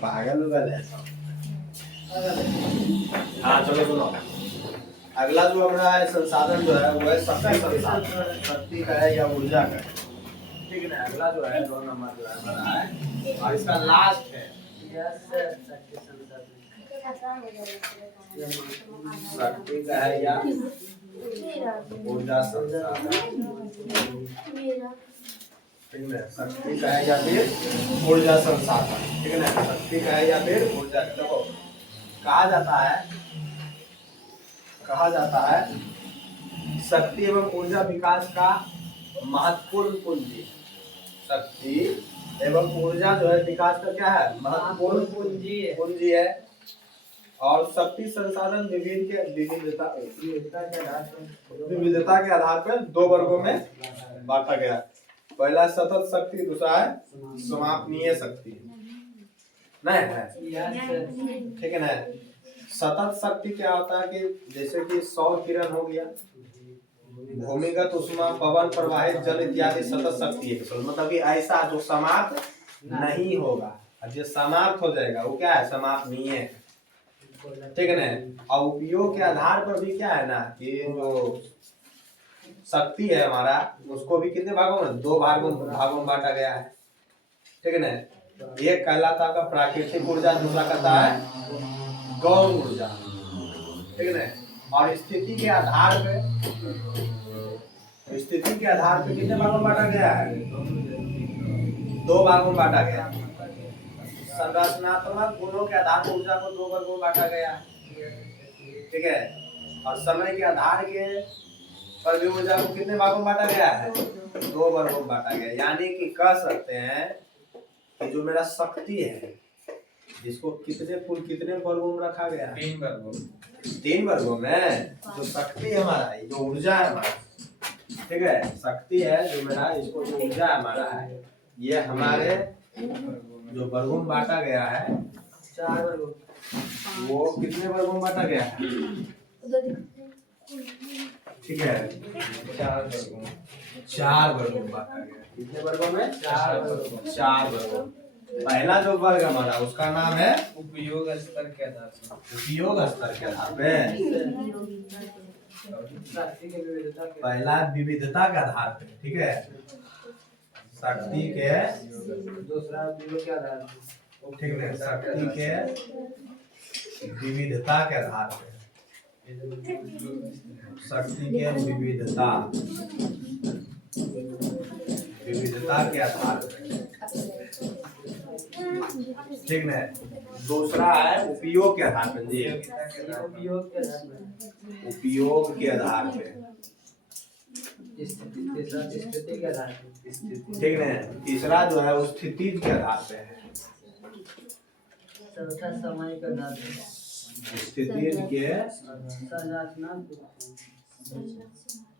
पागल उगल है सब। हाँ चलो सुनो, अगला जो हमारा है संसाधन जो है वो है शक्ति संसाधन, शक्ति का है या ऊर्जा का है, ठीक है ना। अगला जो है 2 नंबर जो है हमारा है और इसका लास्ट है शक्ति का है या ऊर्जा संसाधन, ठीक है। शक्ति का है या फिर ऊर्जा संसाधन, ठीक है ना। शक्ति का है या फिर ऊर्जा। देखो कहा जाता है शक्ति एवं ऊर्जा विकास का महत्वपूर्ण पूंजी। शक्ति एवं ऊर्जा जो है विकास का क्या है, महत्वपूर्ण पूंजी है। और शक्ति संसाधन विविधता के आधार पर 2 वर्गों में बांटा गया। पहला सतत शक्ति, दूसरा है समापनीय शक्ति, नहीं है, ठीक है ना। सतत शक्ति क्या होता है कि जैसे कि सौर किरण हो गया, भूमिगत उष्मा, पवन प्रवाहित जल इत्यादि सतत शक्ति है। मतलब कि ऐसा जो समाप्त नहीं होगा, जो समाप्त हो जाएगा वो क्या है, समापनीय है, ठीक है ना। और उपयोग के आधार पर भी क्या है ना कि जो शक्ति है हमारा उसको भी कितने भागों में, 2 भागों में बांटा गया है, ठीक है ना। एक कहलाता का प्राकृतिक ऊर्जा, दूसरा कहता है गौण ऊर्जा, ठीक है ना। और स्थिति के आधार पे कितने भागों में बांटा गया है, 2 भागों में बांटा गया है। संरचनात्मक गुणों के आधार पर ऊर्जा को 2 वर्गों में बांटा गया है, ठीक है। और समय के आधार के पर भी ऊर्जा को कितने भागों में बांटा गया है, 2 वर्गों में बांटा गया है। यानी कि कह सकते हैं कि जो मेरा शक्ति है इसको कितने वर्गों में रखा गया है, 3 वर्गों में। जो शक्ति है हमारा, जो ऊर्जा है हमारा, ठीक है, शक्ति है जो मेरा, इसको जो ऊर्जा हमारा है ये हमारे जो वर्गों में बांटा गया है 4 वर्गों, वो कितने वर्गों में बांटा गया है, ठीक है, 4 वर्गों में बांटा गया। कितने वर्गों में, 4 वर्गों। पहला जो वर्ग हमारा उसका नाम है उपयोग स्तर के आधार पे, उपयोग स्तर के आधार पे। पहला विविधता के आधार पे, ठीक है, शक्ति के, दूसरा उपयोग के आधार पे, ठीक है, शक्ति के विविधता के आधार पे, शक्ति के विविधता के आधार पे, ठीक है। दूसरा है उपयोग के आधार पे जी, उपयोग के आधार पे, स्थिति के आधार पे, ठीक है। तीसरा जो है वो स्थिति के आधार पे है, चौथा समय के आधार पे, स्थिति के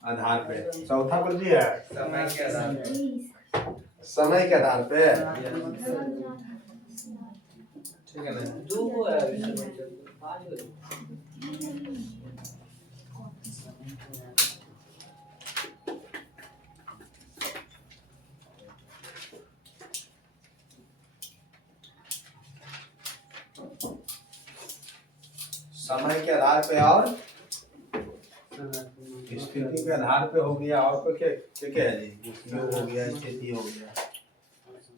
आधार पे, चौथा पर जी है समय के आधार पे, समय के आधार पे, ठीक है ना। 2 है समय के आधार पे और स्थिति के आधार पे हो गया। और तो क्या क्या है जी, उपयोग हो गया, स्थिति हो गया,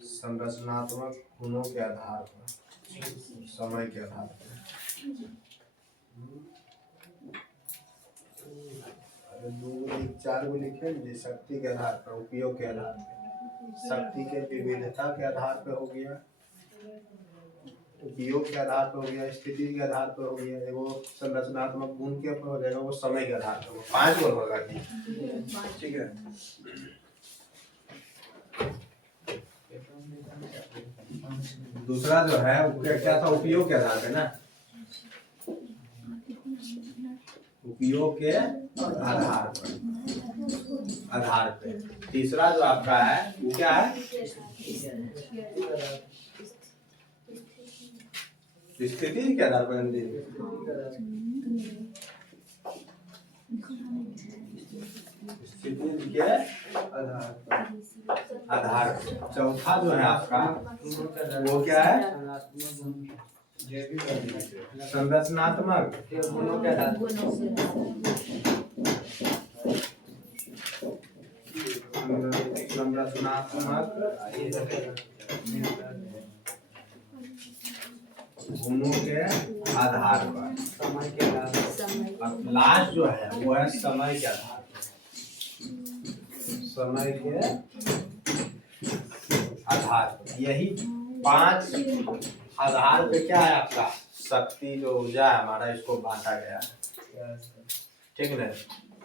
संरचनात्मक गुणों के आधार पर, समय के आधार पर, 4 गो लिखे जी। शक्ति के आधार पर, उपयोग के आधार पर, शक्ति के विविधता के आधार पर हो गया, उपयोग के आधार पर हो गया, स्थिति के आधार पर हो गया, वो संरचनात्मक गुण के ऊपर हो जाएगा, वो समय के आधार पर। 5 गो होगा जी, ठीक है। दूसरा जो है वो क्या था, उपयोग के आधार पे ना, उपयोग के आधार पे। तीसरा जो आपका है वो क्या है, स्थिति के आधार पर, स्थिति के आधार पर, आधार। चौथा जो है आपका वो क्या है? संरचनात्मक गुणों के आधार संरचनात्मक गुणों के आधार पर। समय के आधार अब लास्ट जो है वो है समय के आधार पर। समय के आधार पर यही 5 आधार पे क्या है आपका शक्ति जो ऊर्जा है हमारा इसको बांटा गया है। ठीक है,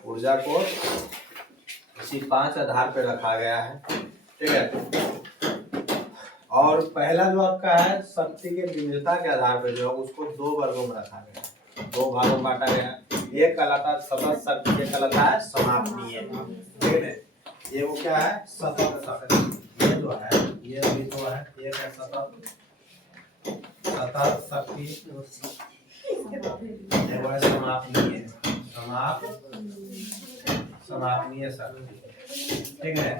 ऊर्जा को इसी 5 आधार पे रखा गया है। ठीक है, और पहला जो आपका है शक्ति के विविधता के आधार पे जो है उसको 2 वर्गों में रखा गया है, 2 भागों में बांटा गया है। एक कहलाता है सतत शक्ति, एक कहलाता है समापनीय। ठीक है, ये वो क्या है सतत शक्ति, ये जो है ये भी तो है, एक है सतत शक्ति, ये वो है समापनीय समापनीय शक्ति। ठीक है,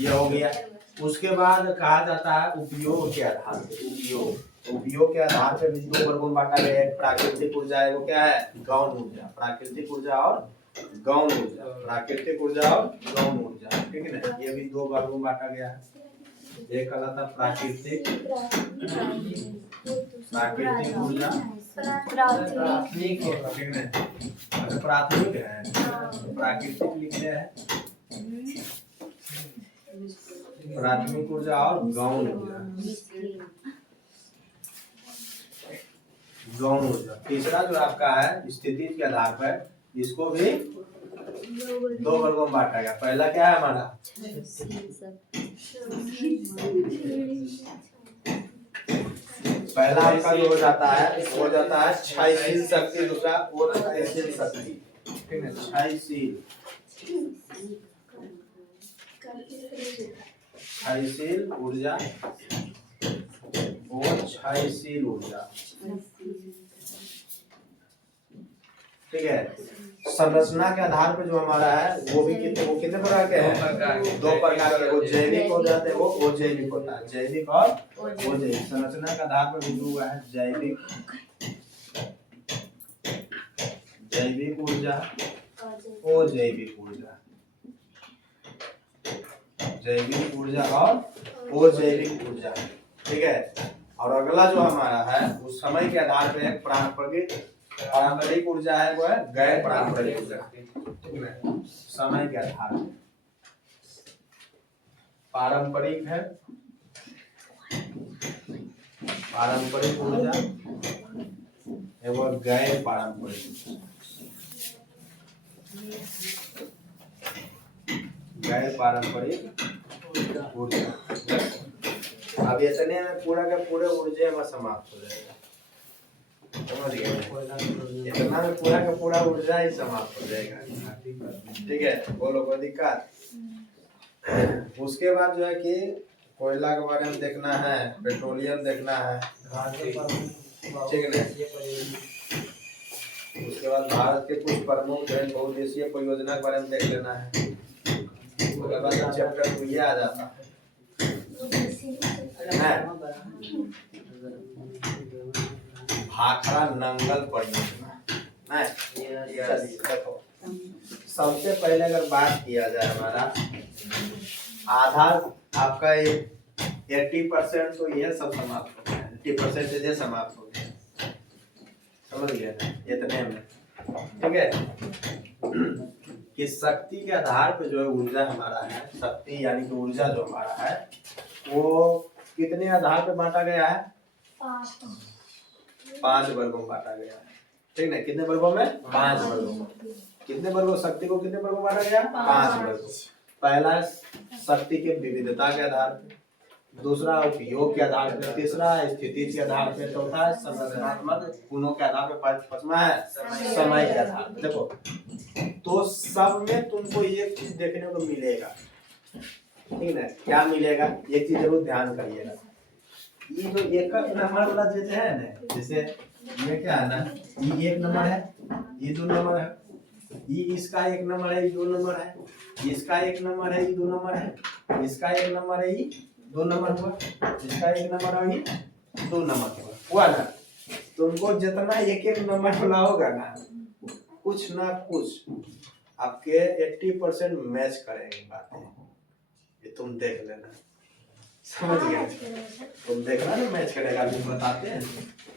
ये हो गया। उसके बाद कहा जाता है उपयोग के आधार पे। उपयोग के आधार पे भी 2 वर्गों में बांटा गया है। प्राकृतिक ऊर्जा है वो क्या है गौण ऊर्जा, प्राकृतिक ऊर्जा और गौण ऊर्जा, प्राकृतिक ऊर्जा और गौण ऊर्जा। ठीक है ना, ये भी 2 भागों में बांटा गया है। एक कहलाता प्राकृतिक ऊर्जा प्राथमिक है। ठीक है, अच्छा प्राथमिक है तो प्राकृतिक लिखते हैं प्राथमिक ऊर्जा और गौण ऊर्जा। गौण ऊर्जा तीसरा जो आपका है स्थिति के आधार पर इसको भी 2 वर्गों में बांटा गया। पहला क्या है हमारा पहला आपका जो हो जाता है क्षयशील शक्ति, दूसरा उदयशील शक्ति। ठीक है, क्षयशील ऊर्जा और क्षयशील ऊर्जा। ठीक है, संरचना के आधार पर जो हमारा है वो भी कितने प्रकार के हैं 2 प्रकार के। वो जैविक हो जाते हैं, वो जैविक होता है, जैविक और वो जैविक। संरचना के आधार पर भी हुआ है जैविक ऊर्जा, अजैविक ऊर्जा, जैविक ऊर्जा और अजैविक ऊर्जा। ठीक है, और अगला जो हमारा है उस समय के आधार पर पारंपरिक ऊर्जा है वो है गैर पारंपरिक ऊर्जा। ठीक है, समय के आधार पर पारंपरिक है पारंपरिक ऊर्जा एवं गैर पारंपरिक ऊर्जा। अब इतने में पूरा का पूरा ऊर्जा में समाप्त हो जाएगा। इतना में पूरा का पूरा ऊर्जा ही समाप्त हो जाएगा। ठीक है, बोलो कोई दिक्कत। उसके बाद जो है कि कोयला के बारे में देखना है, पेट्रोलियम देखना है। ठीक है, उसके बाद भारत के कुछ प्रमुख जो है बहुउद्देशीय परियोजना के बारे में देख लेना है। उसके बाद चैप्टर 2 ये आ जाता है। भाखड़ा नंगल परियोजना। देखो सबसे पहले अगर बात किया जाए हमारा आधार आपका 80% तो यह सब समाप्त हो गया, 80% ये समाप्त हो गया। समझ गए इतने में। ठीक है, कि शक्ति के आधार पे जो है ऊर्जा हमारा है, शक्ति यानी कि ऊर्जा जो हमारा है वो कितने आधार पे बांटा गया है 5 वर्गों में बांटा गया है। ठीक है, कितने वर्गों में 5 वर्गों में। कितने वर्गों शक्ति को कितने वर्गों में बांटा गया 5 वर्गों। पहला शक्ति के विविधता के आधार पे, दूसरा उपयोग के आधार पे, तीसरा स्थिति के आधार पे, चौथा संरचनात्मक गुणों के आधार पे, पांचवा है समय के आधार पे। देखो तो सब में तुमको ये चीज देखने को मिलेगा। ठीक है, क्या मिलेगा एक चीज जरूर ध्यान करिएगा। ये जो एक नंबर वाला जैसे है ना, जैसे ये क्या है ना, ये 1 नंबर है, ये 2 नंबर है, ये इसका 1 नंबर है, ये 2 नंबर है, इसका 1 नंबर है, ये 2 नंबर है, इसका 1 नंबर है, ये 2 नंबर हुआ, इसका 1 नंबर है, ये 2 नंबर हुआ ना। तुमको जितना 1-1 नंबर वाला होगा ना, कुछ ना कुछ आपके 80% मैच करेंगे बातें, ये तुम देख लेना, समझ गए? तुम देखना ना मैच करेगा, तुम बताते हैं,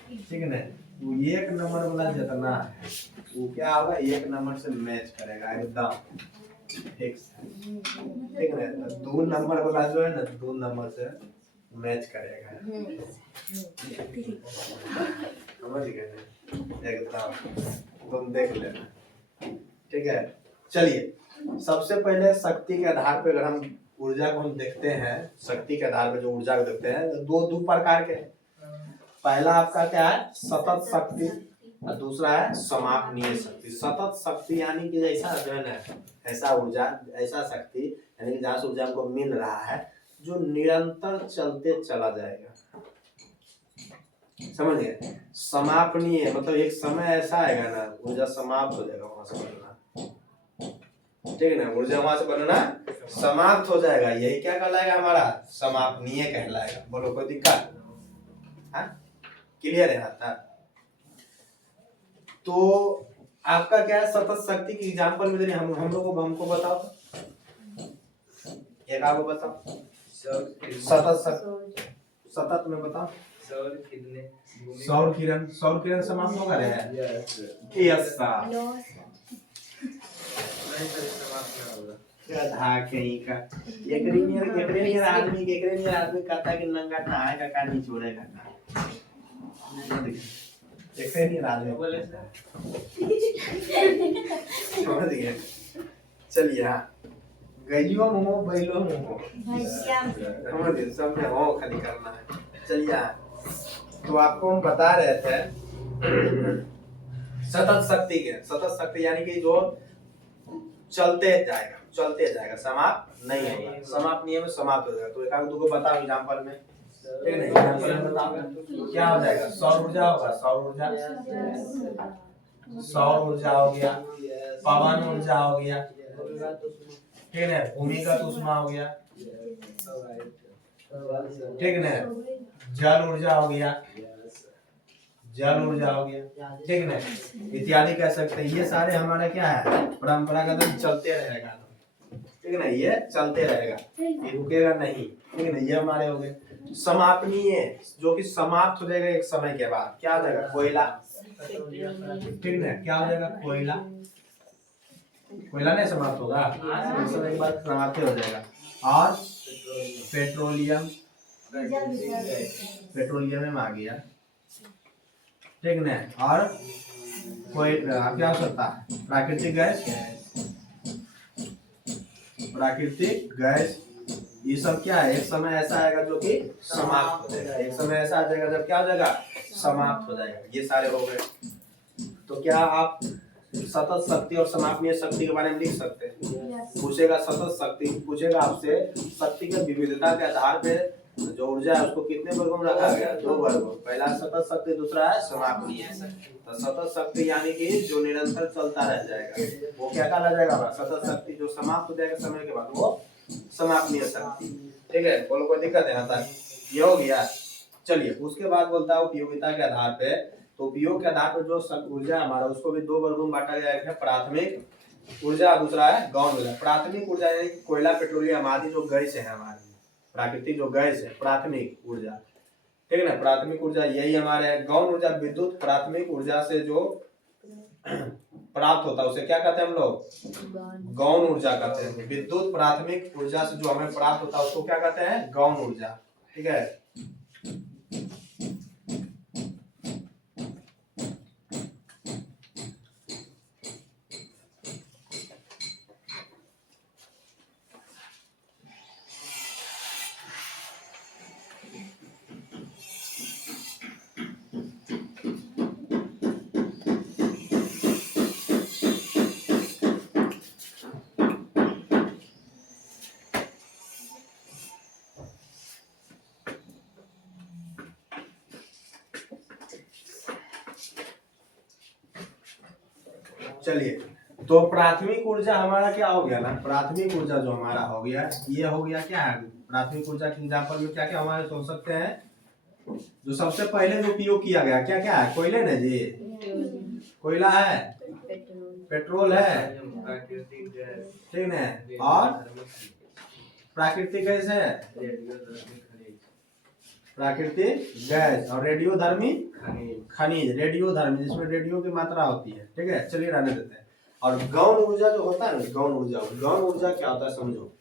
ठीक है ना। वो 1 नंबर वाला जितना है वो क्या होगा, 1 नंबर से मैच करेगा एकदम फिक्स है, ठीक है ना। 2 नंबर वाला जो है ना, 2 नंबर से मैच करेगा, समझ गए ना एकदम, तुम देख लेना, ठीक है। चलिए सबसे पहले शक्ति के आधार पे अगर हम ऊर्जा को हम देखते हैं, शक्ति के आधार पे जो ऊर्जा को देखते हैं, दो प्रकार के। पहला आपका क्या है, सतत शक्ति, और दूसरा है समापनीय शक्ति। सतत शक्ति यानी कि ऐसा जो है ना, ऐसा ऊर्जा, ऐसा शक्ति यानी कि जहाँ से ऊर्जा हमको मिल रहा है जो निरंतर चलते चला जाएगा, समझ गए। समापनीय मतलब एक समय ऐसा आएगा ना, ऊर्जा समाप्त हो जाएगा वहां से बनना, ठीक है ना, ऊर्जा वहां से बनना समाप्त हो जाएगा, यही क्या कहलाएगा हमारा, समापनीय कहलाएगा। बोलो कोई दिक्कत? क्लियर है यहाँ तक? तो आपका क्या है, सतत शक्ति की एग्जांपल में हम लोगों को हमको बताओ, एक आपको बताओ सतत शक्ति, सतत में बताओ। सौर किरण, सौर किरण समाप्त होगा रे, यस गधा कहीं का, एकरे नियर आदमी कहता है कि नंगा नहाएगा का नहीं छोड़ेगा का, एकरे नियर आदमी बोले समझ गए। चलिए हाँ, गइयो मुंह बैलो मुंह समझ गए, सब में हो खाली करना है। चलिए हाँ, तो आपको हम बता रहे थे सतत शक्ति के, सतत शक्ति यानी कि जो चलते जाएगा, समाप्त नहीं होगा, समाप्त नहीं है, समाप्त हो जाएगा। तो एक आध दो को बताओ एग्जांपल में, ठीक है, एग्जांपल में बताओ क्या हो जाएगा। सौर ऊर्जा होगा, सौर ऊर्जा, सौर ऊर्जा हो गया, पवन ऊर्जा हो गया, ठीक है, भूमिगत ऊष्मा हो गया, ठीक है, जल ऊर्जा हो गया, जल ऊर्जा हो गया, ठीक है, इत्यादि कह सकते हैं। ये सारे हमारे क्या है, परंपरागत चलते रहेगा, ठीक है ना, ये चलते रहेगा, ये रुकेगा नहीं, ठीक है ना। ये हमारे हो गए। समापनीय जो कि समाप्त हो जाएगा एक समय के बाद, क्या हो जाएगा, कोयला, ठीक है, क्या हो जाएगा, कोयला, कोयला नहीं समाप्त होगा, एक समय के बाद समाप्त हो जाएगा। और पेट्रोलियम, पेट्रोलियम में आ गया, ठीक है, और कोई क्या हो सकता है, प्राकृतिक गैस, प्राकृतिक गैस, ये सब क्या है, एक समय ऐसा आएगा जो कि समाप्त हो जाएगा, एक समय ऐसा आ जाएगा जब क्या हो जाएगा, समाप्त हो जाएगा। ये सारे हो गए। तो क्या आप सतत शक्ति और समापनीय शक्ति के बारे में लिख सकते हैं? पूछेगा सतत शक्ति, पूछेगा आपसे शक्ति के विविधता के आधार पे जो ऊर्जा है उसको कितने वर्गों में रखा गया, 2 वर्गों, पहला सतत शक्ति, दूसरा है समापनीय शक्ति। तो सतत शक्ति यानी कि जो निरंतर चलता रह जाएगा, वो क्या कहा जाएगा, सतत शक्ति। जो समाप्त हो जाएगा समय के बाद वो समापनीय शक्ति, ठीक है। बोलो कोई दिक्कत है यहाँ तक, ये हो गया। चलिए उसके बाद बोलता है उपयोगिता के आधार पे, तो उपयोग के आधार पर जो ऊर्जा हमारा उसको भी 2 वर्गों में बांटा गया है, प्राथमिक ऊर्जा, दूसरा है गौण ऊर्जा। प्राथमिक ऊर्जा यानी कोयला, पेट्रोलियम आदि जो गैस है हमारी प्राकृतिक जो गैस है, प्राथमिक ऊर्जा, ठीक है ना, प्राथमिक ऊर्जा यही हमारे है। गौण ऊर्जा विद्युत प्राथमिक ऊर्जा से जो प्राप्त होता है उसे क्या कहते हैं हम लोग, गौण ऊर्जा कहते हैं। विद्युत प्राथमिक ऊर्जा से जो हमें प्राप्त होता है उसको क्या कहते हैं, गौण ऊर्जा, ठीक है। चलिए तो प्राथमिक ऊर्जा हमारा क्या हो गया ना, प्राथमिक ऊर्जा जो हमारा हो गया, ये हो गया क्या है, प्राथमिक ऊर्जा के एग्जाम्पल में क्या क्या हमारे सोच सकते हैं, जो सबसे पहले जो उपयोग किया गया क्या क्या है, कोयले ना जी, कोयला है, पेट्रोल है, ठीक है, और प्राकृतिक गैस है, प्राकृतिक गैस और रेडियोधर्मी खनिज, रेडियोधर्मी जिसमें रेडियो की मात्रा होती है, ठीक है, चलिए रहने देते हैं। और गौण ऊर्जा जो होता है ना, गौण ऊर्जा, गौण ऊर्जा क्या होता है समझो,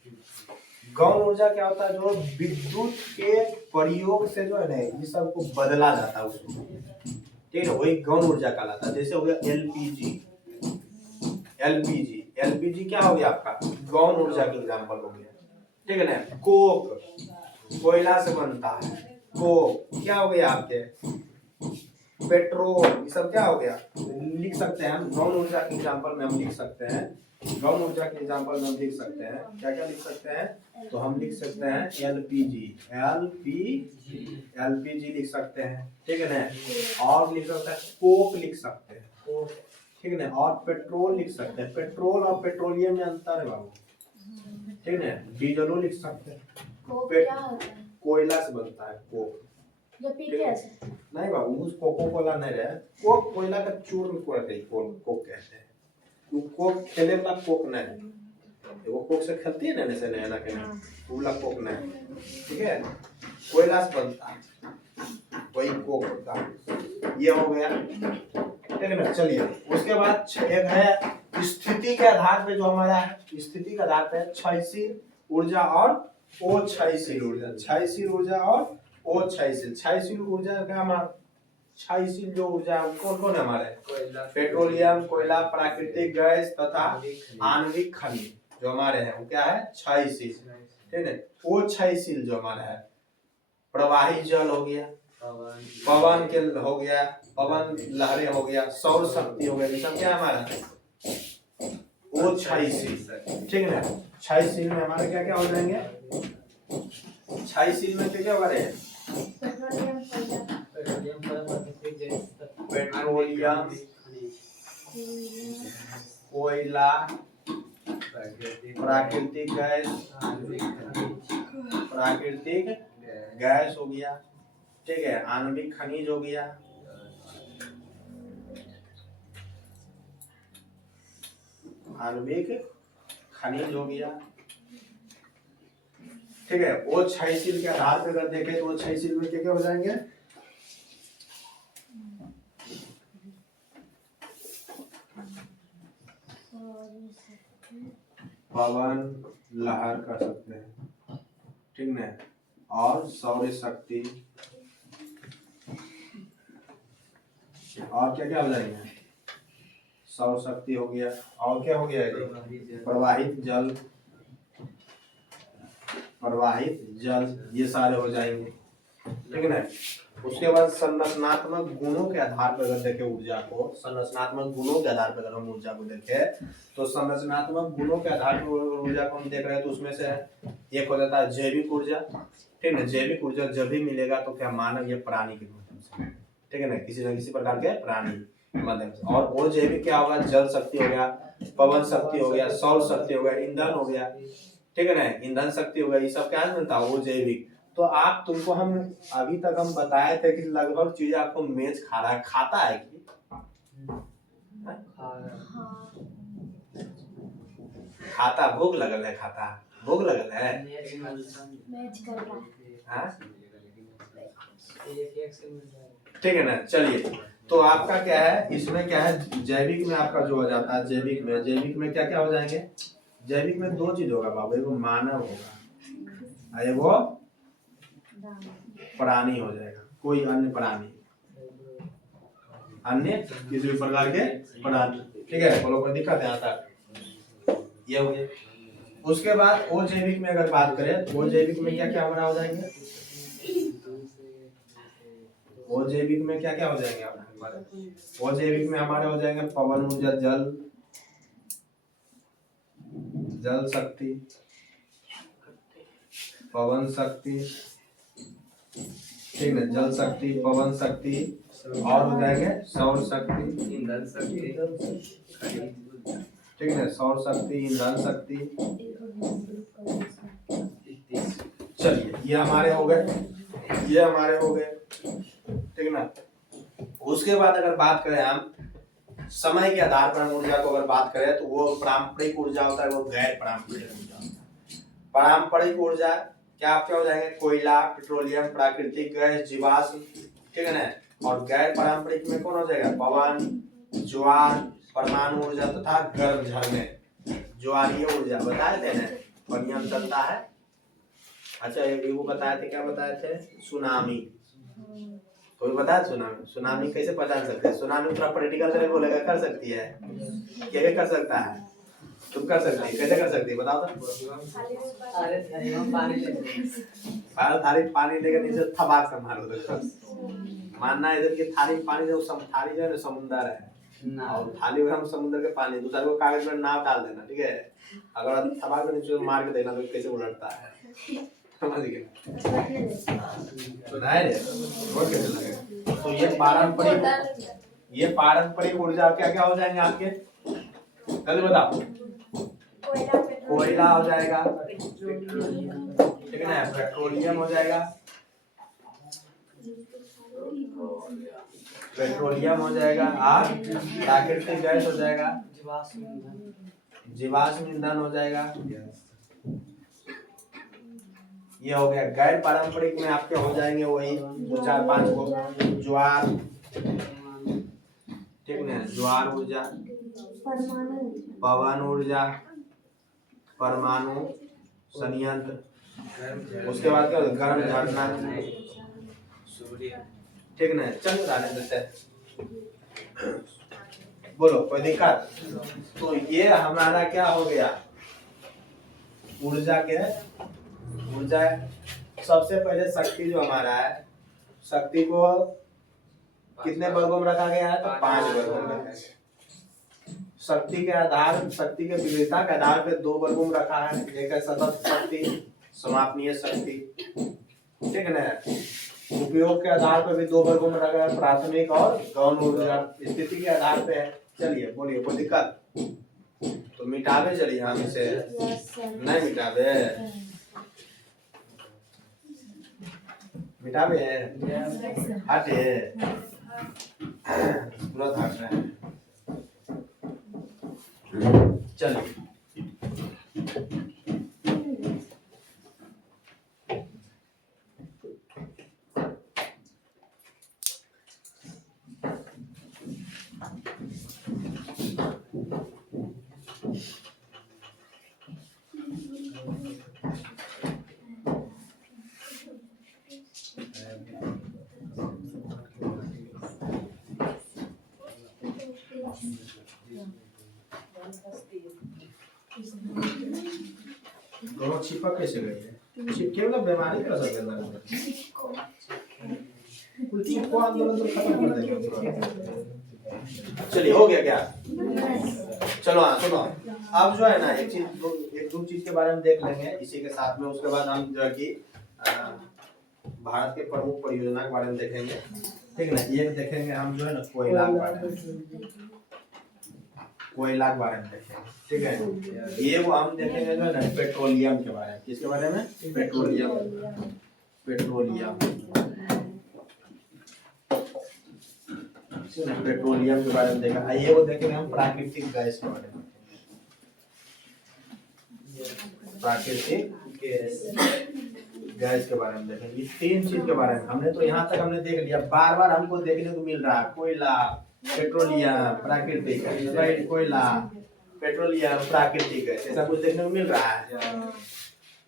गौण ऊर्जा क्या होता है, जो विद्युत के प्रयोग से जो है ना ये सब को बदला जाता है उसको, ठीक है, वही गौण ऊर्जा कहलाता है। जैसे हो गया एलपीजी, एलपीजी, एलपीजी क्या हो गया आपका, गौण ऊर्जा का एग्जाम्पल हो गया, ठीक है ना। कोक कोयला से बनता है, कोक क्या हो गया आपके, पेट्रोल, ये सब क्या हो गया, लिख सकते हैं हम गौण ऊर्जा के एग्जाम्पल में, हम लिख सकते हैं गौण ऊर्जा के एग्जाम्पल में हम लिख सकते हैं क्या क्या लिख सकते हैं, तो हम लिख सकते हैं एलपीजी, एलपीजी लिख सकते हैं, ठीक है ना, और लिख सकते हैं कोक लिख सकते हैं, ठीक है ना, और पेट्रोल लिख सकते हैं, पेट्रोल और पेट्रोलियम में अंतर है बाबू, ठीक है, डीजलो लिख सकते हैं, कोयला से बनता है कोक, नहीं बाबू उस कोको कोला नहीं रहे, कोक कोयला का चूर्ण को कहते हैं, कोक कहते हैं, वो कोक खेले वाला कोक नहीं, वो कोक से खेलती है ना, ऐसे नया के ना, वाला कोक नहीं, ठीक है, कोयला से बनता है वही कोक होता है, ये हो गया, ठीक है ना। चलिए उसके बाद एक है स्थिति के आधार पे, जो हमारा है स्थिति के आधार पे क्षयशील ऊर्जा और अक्षयशील ऊर्जा, क्षयशील ऊर्जा और अक्षयशील, क्षयशील ऊर्जा का हमारा, क्षयशील जो ऊर्जा कौन कौन है हमारे, पेट्रोलियम, कोयला, प्राकृतिक गैस तथा आणविक खनिज जो हमारे हैं वो क्या है, क्षयशील, ठीक है। वो क्षयशील जो हमारा है, प्रवाही जल हो गया, पवन के हो गया, पवन लहरें हो गया, सौर शक्ति हो गया, ये सब क्या हमारा वो क्षयशील, ठीक है ना। क्षयशील में हमारे क्या क्या हो जाएंगे, क्षयशील में क्या क्या हो रहे हैं, पेट्रोलियम, कोयला, प्राकृतिक गैस, प्राकृतिक गैस हो गया, ठीक है, आणविक खनिज हो गया, आणविक खनिज हो गया, ठीक है। वो क्षयशील के आधार पर अगर देखें तो वो क्षयशील में क्या क्या हो जाएंगे, पवन लहर कर सकते हैं, ठीक ना, और सौर शक्ति, और क्या क्या हो जाएंगे, सौर शक्ति हो गया, और क्या हो गया, प्रवाहित जल, प्रवाहित जल, ये सारे हो जाएंगे, ठीक है ना। उसके बाद संरचनात्मक गुणों के आधार पर अगर देखें ऊर्जा को, संरचनात्मक गुणों के आधार पर अगर हम ऊर्जा को देखें तो संरचनात्मक गुणों के आधार पर ऊर्जा को हम देख रहे हैं, तो उसमें से एक हो जाता है जैविक ऊर्जा, ठीक है, जैविक ऊर्जा जब भी मिलेगा तो क्या मानव या प्राणी के माध्यम से, ठीक है ना, किसी न किसी प्रकार के प्राणी के माध्यम से। और वो जैविक क्या होगा, जल शक्ति हो गया, पवन शक्ति हो गया, सौर शक्ति हो गया, ईंधन हो गया, ठीक है ना, ईंधन शक्ति हो गया, ये सब क्या मिलता है, वो जैविक। तो आप तुमको हम अभी तक हम बताए थे कि लगभग चीज आपको मेज खा रहा है, खाता है कि खाता, भूख लगल है, खाता भूख लगल है, ठीक है ना। चलिए तो आपका क्या है, इसमें क्या है, जैविक में आपका जो हो जाता है, जैविक में क्या क्या हो जाएंगे, जैविक में दो चीज होगा बाबू, एगो मानव होगा, एगो प्राणी हो जाएगा, कोई अन्य प्राणी, अन्य किसी भी प्रकार के प्राणी, ठीक है, बोलो कोई दिक्कत है यहाँ तक, ये हो गया। उसके बाद वो जैविक में अगर बात करें तो वो जैविक में क्या क्या हमारा हो जाएंगे, वो जैविक में क्या क्या हो जाएंगे हमारे, वो जैविक में हमारे हो जाएंगे पवन ऊर्जा, जल शक्ति, पवन शक्ति, ठीक है, जल शक्ति, पवन शक्ति, और हो जाएंगे सौर शक्ति, ईंधन शक्ति, ठीक है, सौर शक्ति, ईंधन शक्ति। चलिए ये हमारे हो गए, ये हमारे हो गए, ठीक है ना। उसके बाद अगर बात करें हम समय के आधार पर ऊर्जा को अगर बात करें तो वो पारंपरिक ऊर्जा होता है, वो गैर पारंपरिक ऊर्जा होता है। पारंपरिक ऊर्जा क्या आपके हो जाएंगे, कोयला, पेट्रोलियम, प्राकृतिक गैस, जीवाश्म, ठीक है ना। और गैर पारंपरिक में कौन हो जाएगा, पवन, ज्वार, परमाणु ऊर्जा तथा गर्म झरने। ज्वारीय ऊर्जा बताए थे ना, नियम चलता है। अच्छा ये वो बताए थे, क्या बताए थे, सुनामी। कोई बता, सुनामी, सुनामी कैसे पहचान सकते हैं? सुनामी थोड़ा प्रैक्टिकल करके बोलेगा, कर सकती है, क्या कर सकता है, तुम कर सकती है, कैसे कर सकती है बताओ तो। थाली पानी लेकर नीचे थबाक से मारो तो मानना इधर की थाली में पानी, जो थाली जो है ना समुद्र है, और थाली में हम समुद्र के पानी, दूसरे को कागज में नाव डाल देना, ठीक है। अगर थबाक के नीचे मार के देना तो कैसे उलटता है, समझ गए। सुनाए रे, और कैसे लगे। तो ये पारंपरिक ऊर्जा क्या क्या हो जाएंगे आपके, जल्दी बताओ। कोयला हो जाएगा, ठीक है ना, पेट्रोलियम हो जाएगा, पेट्रोलियम हो जाएगा, और प्राकृतिक गैस हो जाएगा, जीवाश्म ईंधन हो जाएगा। ये हो गया। गैर पारंपरिक में आपके हो जाएंगे वही 4-5 को, ज्वार, ठीक है, ज्वार ऊर्जा, पवन ऊर्जा, परमाणु संयंत्र, उसके बाद क्या होगा, गर्म झरना, ठीक ना। चल रहने देते हैं, बोलो कोई दिक्कत। तो ये हमारा क्या हो गया, ऊर्जा के, ऊर्जा सबसे पहले शक्ति जो हमारा है, शक्ति को कितने वर्गों में रखा गया है, तो 5 वर्गों में रखा गया। शक्ति के आधार, शक्ति के विविधता के आधार पे 2 वर्गों में रखा है, एक है सतत शक्ति, समापनीय शक्ति, ठीक है ना। उपयोग के आधार पर भी 2 वर्गों में रखा है, प्राथमिक और गौण ऊर्जा, स्थिति के आधार पे है। चलिए बोलिए कोई दिक्कत, तो मिटावे चलिए हम इसे, नहीं मिटावे, मिटावे हटे, तुरंत हट रहे हैं। चलिए दोनों चिपक कैसे गई है, चिपके वाला बीमारी का असर करना है, उल्टी को आंदोलन तो खत्म कर देंगे। चलिए हो गया क्या, चलो हाँ सुनो, अब जो है ना एक दो चीज के बारे में देख लेंगे इसी के साथ में, उसके बाद हम जो है कि भारत के प्रमुख परियोजना के बारे में देखेंगे, ठीक है ना। एक देखेंगे हम जो है ना कोयला के बारे में, कोयला के बारे में देखेंगे, ठीक है। ये वो हम देखेंगे जो है ना पेट्रोलियम के बारे में, किसके बारे में, पेट्रोलियम, पेट्रोलियम, पेट्रोलियम के बारे में देखा। आइए वो देखेंगे हम प्राकृतिक गैस के बारे में, प्राकृतिक गैस के बारे में देखेंगे। 3 चीज के बारे में हमने तो यहाँ तक हमने देख लिया, बार बार हमको देखने को मिल रहा है, कोयला, पेट्रोलियम, प्राकृतिक गैस, कोयला, पेट्रोलियम, प्राकृतिक गैस, ऐसा कुछ देखने को मिल रहा है।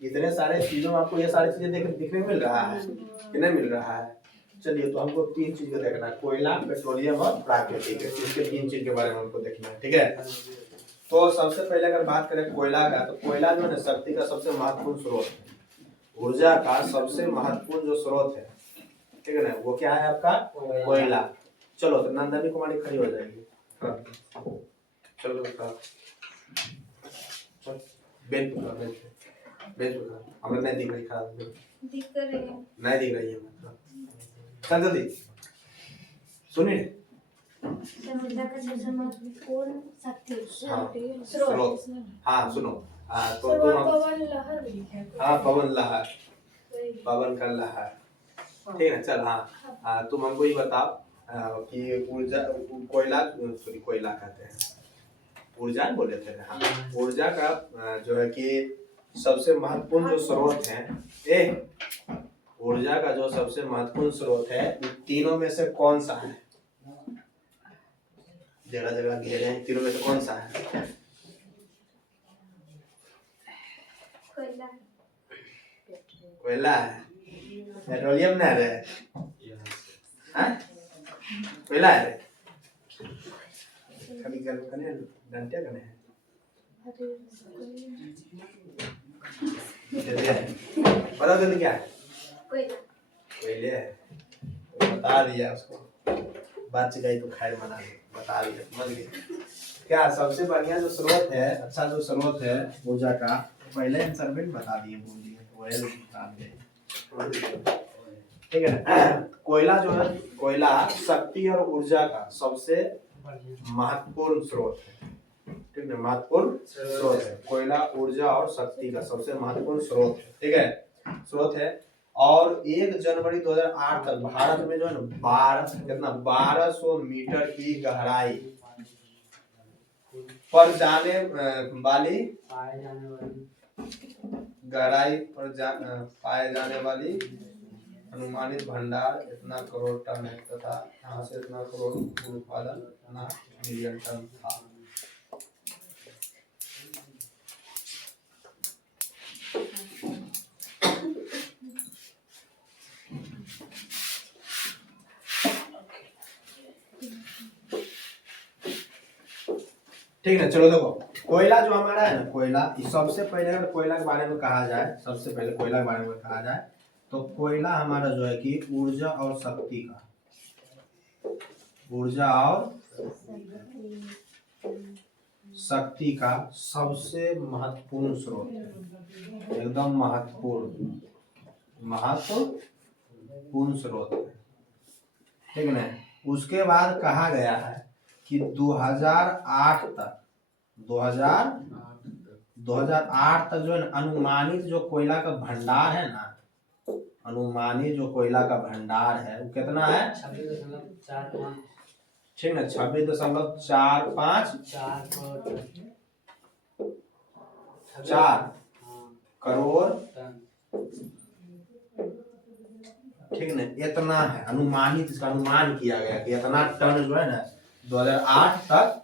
इतने सारे चीजों में आपको ये सारी चीजें देखने को मिल रहा है कि नहीं मिल रहा है। चलिए तो हमको 3 चीज का देखना है, कोयला, पेट्रोलियम और प्राकृतिक गैस, इसके 3 चीज के बारे में हमको देखना है, ठीक है। तो सबसे पहले अगर बात करें कोयला का, तो कोयला जो है शक्ति का सबसे महत्वपूर्ण स्रोत, ऊर्जा का सबसे महत्वपूर्ण जो स्रोत है, ठीक है ना, वो क्या है आपका, कोयला। चलो तो नंदनी कुमारी खड़ी हो जाएगी, चलो बेंच पर हमें नहीं दिख रही, खराब नहीं दिख रही है, चल जल्दी सुनिए सभ्यता का सबसे महत्वपूर्ण शक्ति हाँ स्रोत स्रोत। हाँ सुनो, तो स्रोत तुम पवन लहर हाँ पवन लहर, पवन का लहर, ठीक है चल। हाँ तुम हमको ये बताओ कि ऊर्जा, कोयला, सॉरी कोयला कहते हैं, ऊर्जा बोले थे। हाँ ऊर्जा का जो है कि सबसे महत्वपूर्ण जो स्रोत है, ऊर्जा का जो सबसे महत्वपूर्ण स्रोत है, तीनों में से कौन सा है? जगह जगह घेरे हैं, तीनों में से कौन सा है? कोयला कोयला है, पेट्रोलियम ना है, कोयला है। कभी कने डंटे कने है, पता तो नहीं क्या है? कोयला कोयले है, बता दिया उसको, बच गई तो खैर मना ली, बता दिया समझ गए। क्या सबसे बढ़िया जो स्रोत है, अच्छा जो स्रोत है ऊर्जा का, पहले आंसर में बता दिए, बोल दिए तो वही बता दिए, ठीक है। कोयला जो है, कोयला शक्ति और ऊर्जा का सबसे महत्वपूर्ण स्रोत है, ठीक है, महत्वपूर्ण स्रोत है कोयला, ऊर्जा और शक्ति का सबसे महत्वपूर्ण स्रोत है, ठीक है, स्रोत है। और 1 जनवरी 2008 तक भारत में जो है ना 1200 मीटर की गहराई पर जाने वाली गहराई पर पाए जाने वाली अनुमानित भंडार इतना करोड़ टन है, तथा यहाँ से इतना करोड़ उत्पादन इतना मिलियन टन था। ठीक है चलो देखो, कोयला जो हमारा है ना, कोयला सबसे पहले अगर कोयला के बारे में कहा जाए, सबसे पहले कोयला के बारे में कहा जाए तो कोयला हमारा जो है कि ऊर्जा और शक्ति का, ऊर्जा और शक्ति का सबसे महत्वपूर्ण स्रोत है, एकदम महत्वपूर्ण स्रोत है, ठीक है ना। उसके बाद कहा गया है कि 2008 तक 2008 तक जो है अनुमानित जो कोयला का भंडार है ना, अनुमानित जो कोयला का भंडार है वो कितना है? 26.45 ठीक है, 26.45 करोड़, ठीक है ना, इतना है अनुमानित, इसका अनुमान किया गया कि इतना टन जो है ना 2008 तक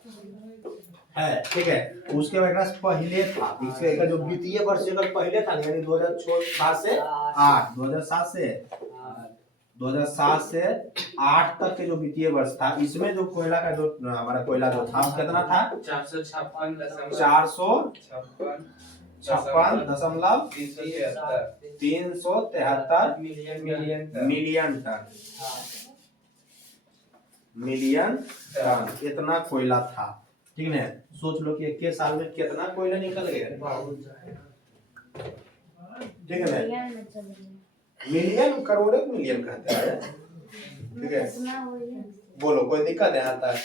है, ठीक है। उसके बाद पहले था, इसके जो वित्तीय वर्ष पहले था यानी 2007 से 8, 2007 से 8 तक के जो वित्तीय वर्ष था, इसमें जो कोयला का जो हमारा कोयला जो था कितना था? 456.373 मिलियन टन इतना कोयला था, ठीक है। सोच लो कि 21 साल में कितना कोयला निकल गया, ठीक है, मिलियन, करोड़, मिलियन कहते हैं, ठीक है। बोलो कोई दिक्कत है यहाँ तक?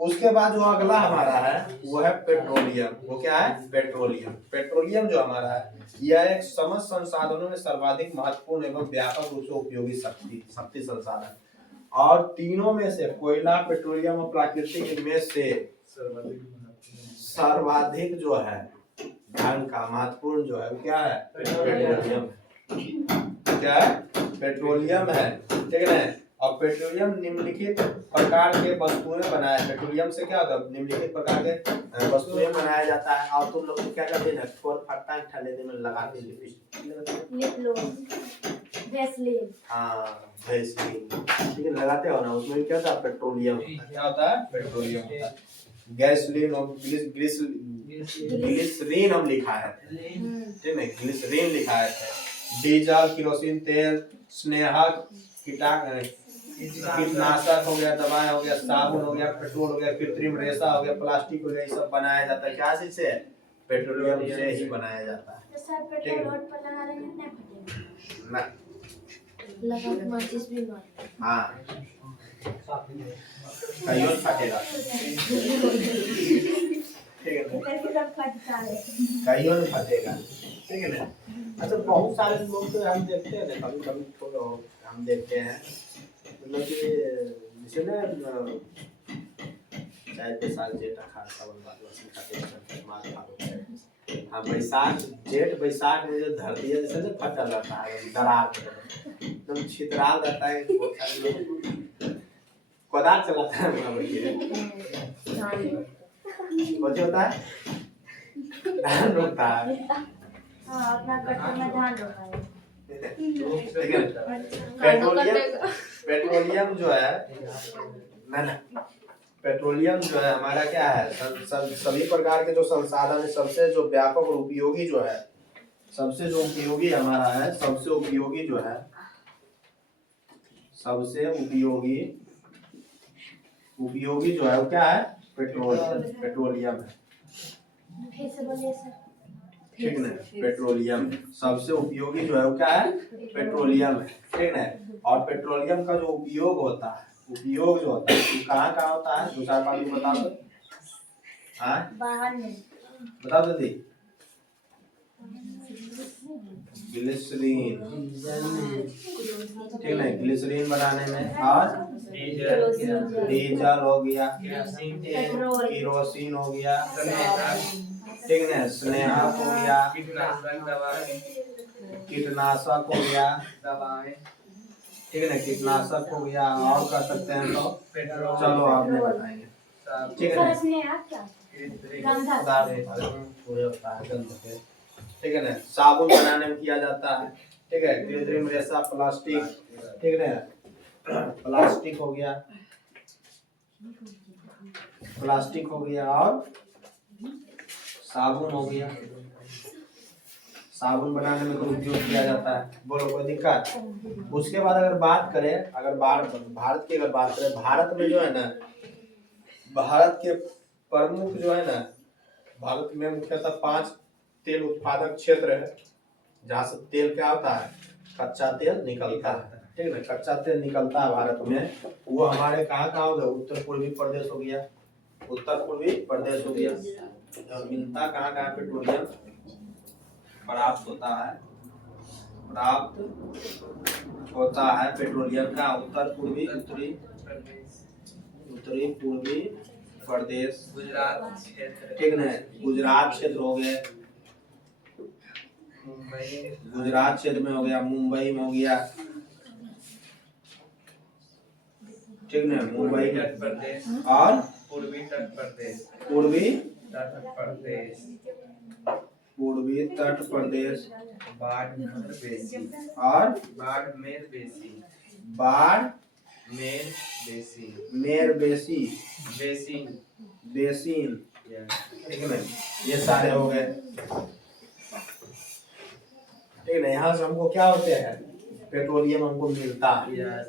उसके बाद जो अगला हमारा है वो है पेट्रोलियम। वो क्या है? पेट्रोलियम। पेट्रोलियम जो हमारा है यह एक समस्त संसाधनों में सर्वाधिक महत्वपूर्ण एवं व्यापक रूप से उपयोगी शक्ति संसाधन, और तीनों में से कोयला, पेट्रोलियम और प्राकृतिक में से सर्वाधिक जो है धन का महत्वपूर्ण जो है क्या है? पेट्रोलियम। क्या है? पेट्रोलियम है, ठीक है। और पेट्रोलियम निम्नलिखित प्रकार के वस्तुएं बनाया, पेट्रोलियम से क्या होता है? निम्नलिखित प्रकार के वस्तुएं बनाया जाता है। और तुम लोग क्या करते हैं? फोर फट्टा ठंडे में लगाते हैं, हाँ वैसलीन, ठीक है, लगाते हो ना, उसमें क्या होता है? पेट्रोलियम। क्या होता है? पेट्रोलियम होता है। गैसोलीन और ग्लिसरीन हम लिखा है, ठीक है, ग्लिसरीन लिखा है। डीजल, केरोसिन तेल, स्नेहक, कीटनाशक हो गया, दवाएं हो गया, साबुन हो गया, पेट्रोल हो गया, कृत्रिम रेशा हो गया, प्लास्टिक हो गया, ये सब बनाया जाता है क्या से? पेट्रोलियम से ही बनाया जाता है, ठीक है ना। हाँ कहियों फटेगा, ठीक है ना, कैसे सब फटता है। कहियों फटेगा, ठीक है ना। अच्छा बहुत सारे लोग तो हम देखते हैं ना, कभी कभी तो हम देखते हैं मतलब कि जैसे ना चाहे बैसाख जेठ आषाढ़ सावन भादो का टेंशन मार खा हाँ बैसाख जेठ बैसाख में जो धरती है जैसे ना फटल रहता है दरार एकदम छितराल रहता है, बहुत सारे लोग कोदाल चलाता है वहाँ बैठे कौन होता है धान रोकता है, हाँ अपना कट्टे में धान रोका है। ठीक है। पेट्रोलियम जो है ना पेट्रोलियम जो है हमारा क्या है सभी प्रकार के जो संसाधन है सबसे जो व्यापक और उपयोगी जो है, सबसे जो उपयोगी हमारा है, सबसे उपयोगी जो है, सबसे उपयोगी जो है वो क्या है पेट्रोलियम है, फिर से बोलिए सर। ठीक ना। पेट्रोलियम सबसे उपयोगी जो है वो क्या है पेट्रोलियम है, ठीक ना। और पेट्रोलियम का जो उपयोग होता है, उपयोग जो होता है वो कहाँ कहाँ होता है, दो चार बात बता दो। हाँ बाहर में बता दो दी। ग्लिसरीन, ठीक है, ग्लिसरीन बनाने में, और डीजल हो गया, केरोसिन हो गया, ठीक है ना, स्नेहक हो गया, कीटनाशक हो गया, ठीक है ना, कीटनाशक हो गया, और कर सकते हैं तो चलो आपने बताएंगे, ठीक है ना। ठीक है ना, साबुन बनाने में किया जाता है, ठीक है, कृत्रिम रेशा प्लास्टिक, ठीक है ना, प्लास्टिक हो गया, प्लास्टिक हो गया, और साबुन हो गया, साबुन बनाने में तो उपयोग किया जाता है, बोलो कोई दिक्कत। उसके बाद अगर बात करें, अगर भारत की अगर बात करें, भारत में जो है ना, भारत के प्रमुख जो है ना, भारत में मुख्यतः 5 तेल उत्पादक क्षेत्र है जहाँ से तेल क्या होता है कच्चा तेल निकलता है, ठीक है ना, कच्चा तेल निकलता है भारत में। वो हमारे कहाँ कहाँ हो गया, उत्तर पूर्वी प्रदेश हो गया, उत्तर पूर्वी प्रदेश हो गया, और मिलता कहाँ कहाँ पेट्रोलियम प्राप्त होता है, प्राप्त होता है पेट्रोलियम का उत्तर पूर्वी उत्तरी पूर्वी प्रदेश, गुजरात क्षेत्र, ठीक है, गुजरात क्षेत्र हो गए, गुजरात क्षेत्र में हो गया, मुंबई में हो गया, ठीक है, मुंबई तट प्रदेश, और पूर्वी तट प्रदेश, पूर्वी तट प्रदेश, पूर्वी तट प्रदेश, बाड़मेर बेसी, और बाड़मेर बेसी, बाड़मेर बेसी, बेसिन, ठीक है, ये सारे हो गए, ठीक है ना। यहाँ से हमको क्या होते हैं पेट्रोलियम हमको मिलता है,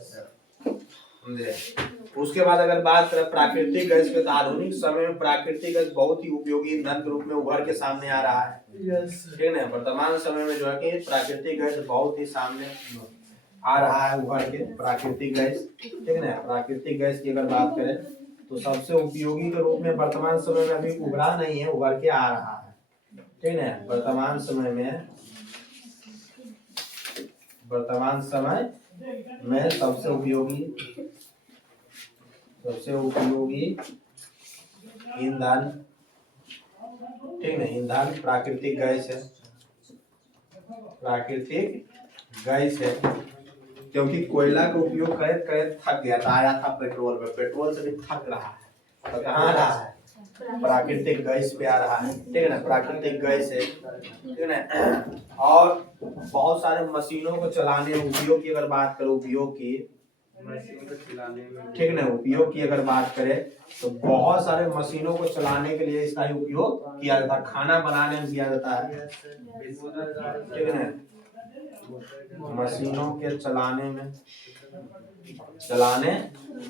समझे। उसके बाद अगर बात करें प्राकृतिक गैस के, तो आधुनिक समय में प्राकृतिक गैस बहुत ही उपयोगी ईंधन के रूप में उभर के सामने आ रहा है, ठीक है ना। वर्तमान समय में जो है कि प्राकृतिक गैस बहुत ही सामने आ रहा है उभर के, प्राकृतिक गैस, ठीक है ना। प्राकृतिक गैस की अगर बात करें तो सबसे उपयोगी के रूप में वर्तमान समय में अभी उभरा नहीं है, उभर के आ रहा है, ठीक है ना। वर्तमान समय में सबसे उपयोगी ईंधन, ठीक है, ईंधन प्राकृतिक गैस है, प्राकृतिक गैस है, क्योंकि कोयला का उपयोग करते करते थक गया था, आया था पेट्रोल पे, पेट्रोल से भी थक रहा है, तो कहाँ आ रहा है प्राकृतिक गैस पे आ रहा है, ठीक है ना, प्राकृतिक गैस है, ठीक है ना। और बहुत सारे मशीनों को चलाने उपयोग की अगर बात करें, उपयोग की मशीन को चलाने में, ठीक है ना, उपयोग की अगर बात करें तो बहुत सारे मशीनों को चलाने के लिए इसका उपयोग किया जाता है, खाना बनाने में किया जाता है, ठीक है ना। मशीनों के चलाने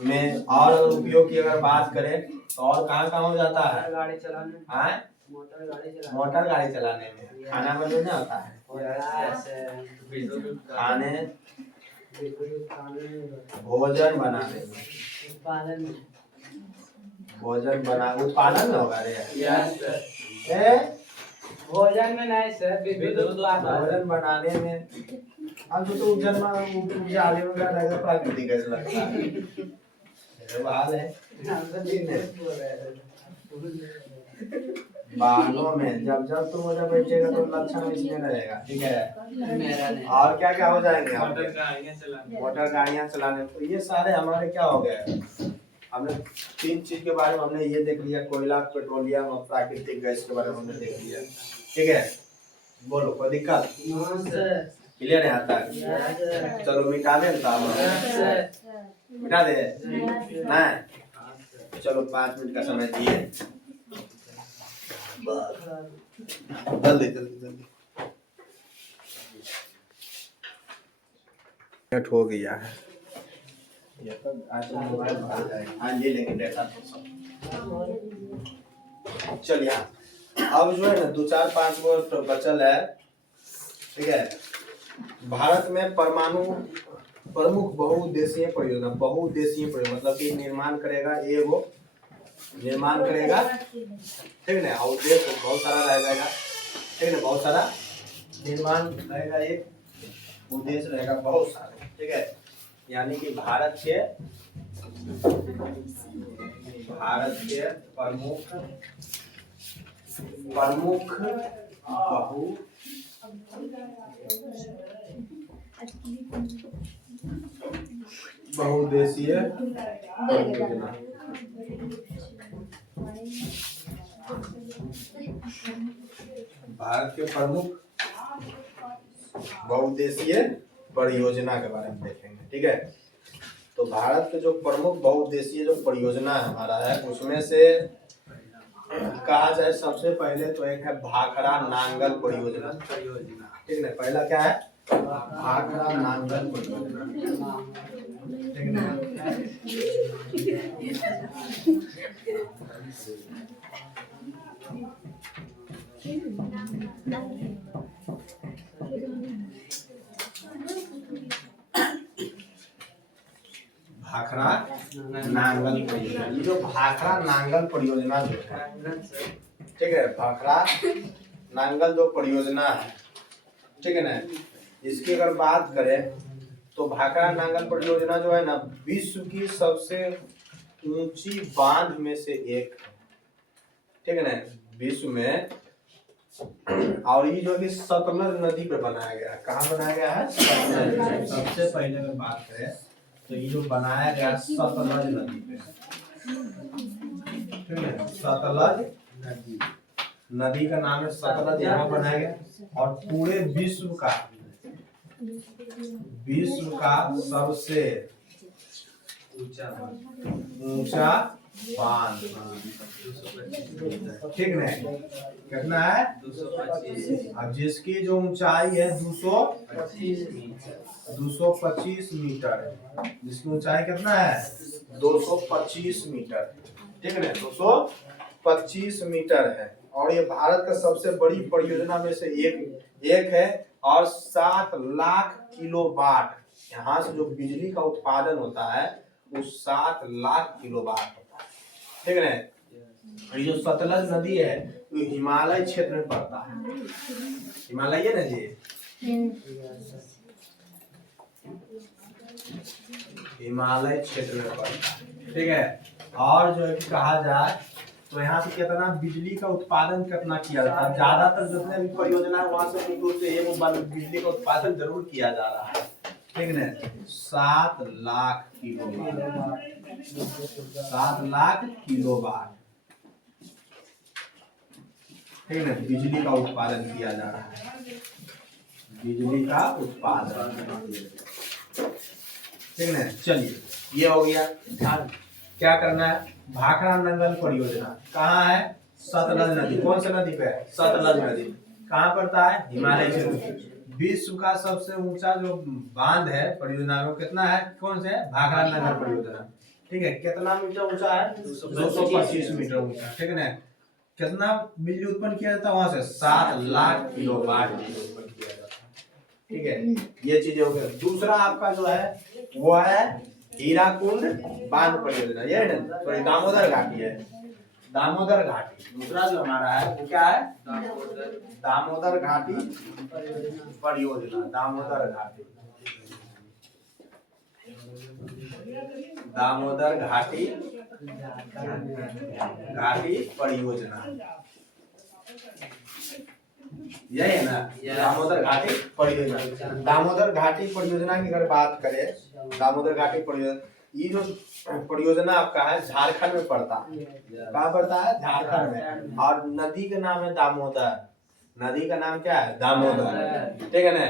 में और उपयोग की अगर बात करें तो और कहाँ कहाँ हो जाता है, गाड़ी चलाने, मोटर गाड़ी चलाने में, खाना बनाने में होता है, खाने भोजन बनाने में, भोजन बना उत्पादन में होगा रे यस सर। ए? भोजन में नहीं सर, विद्युत उत्पादन। भोजन बनाने में अब तो जन्मा उपजाने में क्या रहेगा प्राकृतिक गैस लगता है ये बात है बालों में जब जब तुम उधर बैठेगा तो लक्षण इसमें रहेगा ठीक है मेरा नहीं। और क्या क्या हो जाएंगे आपके मोटर गाड़ियाँ चलाने। मोटर गाड़ियां चलाने तो ये सारे हमारे क्या हो गए हमने 3 चीज के बारे में हमने ये देख लिया कोयला पेट्रोलियम और प्राकृतिक गैस के बारे में हमने देख लिया ठीक है बोलो कोई दिक्कत क्लियर है आता है चलो मिटा दे मिटा दे नहीं चलो 5 मिनट का समय दिए जल्दी जल्दी जल्दी नेट हो गया है ये तो आज मोबाइल भर जाएगा आज ले लेंगे डेटा तो सब चलिए अब जो है ना 2-4-5 गो तो बचल है ठीक है भारत में परमाणु प्रमुख बहुउद्देशीय परियोजना मतलब कि निर्माण करेगा एगो निर्माण करेगा ठीक है और उद्देश्य बहुत सारा रह जाएगा ठीक है बहुत सारा निर्माण रहेगा एक उद्देश्य रहेगा बहुत सारे ठीक है यानी कि भारत के प्रमुख बहु बहुउद्देशीय परियोजना भारत के प्रमुख बहुउद्देशीय परियोजना के बारे में देखेंगे ठीक है तो भारत के जो प्रमुख बहुउद्देशीय जो परियोजना हमारा है उसमें से कहा जाए सबसे पहले तो एक है भाखड़ा नांगल परियोजना ठीक है पहला क्या है भाखड़ा नांगल परियोजना ठीक भाखड़ा नांगल परियोजना ये जो भाखड़ा नांगल परियोजना जो है ठीक है भाखड़ा नांगल जो परियोजना है ठीक है ना इसकी अगर बात करें तो भाखड़ा नांगल परियोजना जो है ना विश्व की सबसे ऊंची बांध में से एक ठीक है ना विश्व में और ये जो कि सतलज नदी पे बनाया गया है कहाँ बनाया गया है सबसे पहले अगर बात करें तो ये जो बनाया गया सतलज नदी पे ठीक है सतलज नदी का नाम है सतलज यहाँ बनाया गया और पूरे विश्व का सबसे ऊंचा बांध ठीक है कितना है 225 अब जिसकी जो ऊंचाई है 225 मीटर जिसकी ऊंचाई कितना है 225 मीटर ठीक है ना 225 मीटर है और ये भारत का सबसे बड़ी परियोजना में से एक है और 7 लाख किलोवाट यहाँ से जो बिजली का उत्पादन होता है वो 7 लाख किलोवाट होता है ठीक है ना ये जो सतलज नदी है वो हिमालय क्षेत्र में पड़ता है हिमालय ना जी हिमालय क्षेत्र में पड़ता है ठीक है और जो है कहा जाए तो यहाँ से कितना बिजली का उत्पादन कितना किया जाता है ज्यादातर जितने भी परियोजना है वहां से दूर से ये बिजली का उत्पादन जरूर किया जा रहा है ठीक है 7 लाख किलोवाट 7 लाख किलोवाट ठीक है बिजली का उत्पादन किया जा रहा है बिजली का उत्पादन ठीक है चलिए ये हो गया क्या करना है भाखड़ा नांगल परियोजना कहाँ है सतलज नदी कौन सा नदी पे है सतलज नदी कहाँ पड़ता है हिमालय क्षेत्र विश्व का सबसे ऊंचा जो बांध है परियोजना में कितना है कौन से भाखड़ा नांगल परियोजना ठीक है कितना मीटर ऊंचा है 225 मीटर ऊंचा ठीक है ना कितना बिजली उत्पन्न किया जाता है वहां से 7 लाख किलोवाट बिजली उत्पन्न किया जाता है ठीक है ये चीजें हो गई दूसरा आपका जो है वो है हीराकुंड बांध परियोजना, ये है ना, सॉरी दामोदर घाटी है, दामोदर घाटी। दूसरा जो हमारा है वो क्या है, दामोदर घाटी परियोजना, दामोदर घाटी, दामोदर घाटी परियोजना, यही है ना, दामोदर घाटी परियोजना। दामोदर घाटी परियोजना की अगर बात करें, दामोदर घाटी परियोजना, ये जो परियोजना आपका है झारखंड में पड़ता है। कहाँ पड़ता है, झारखंड में। और नदी का नाम है दामोदर, नदी का नाम क्या है, दामोदर, ठीक है ना।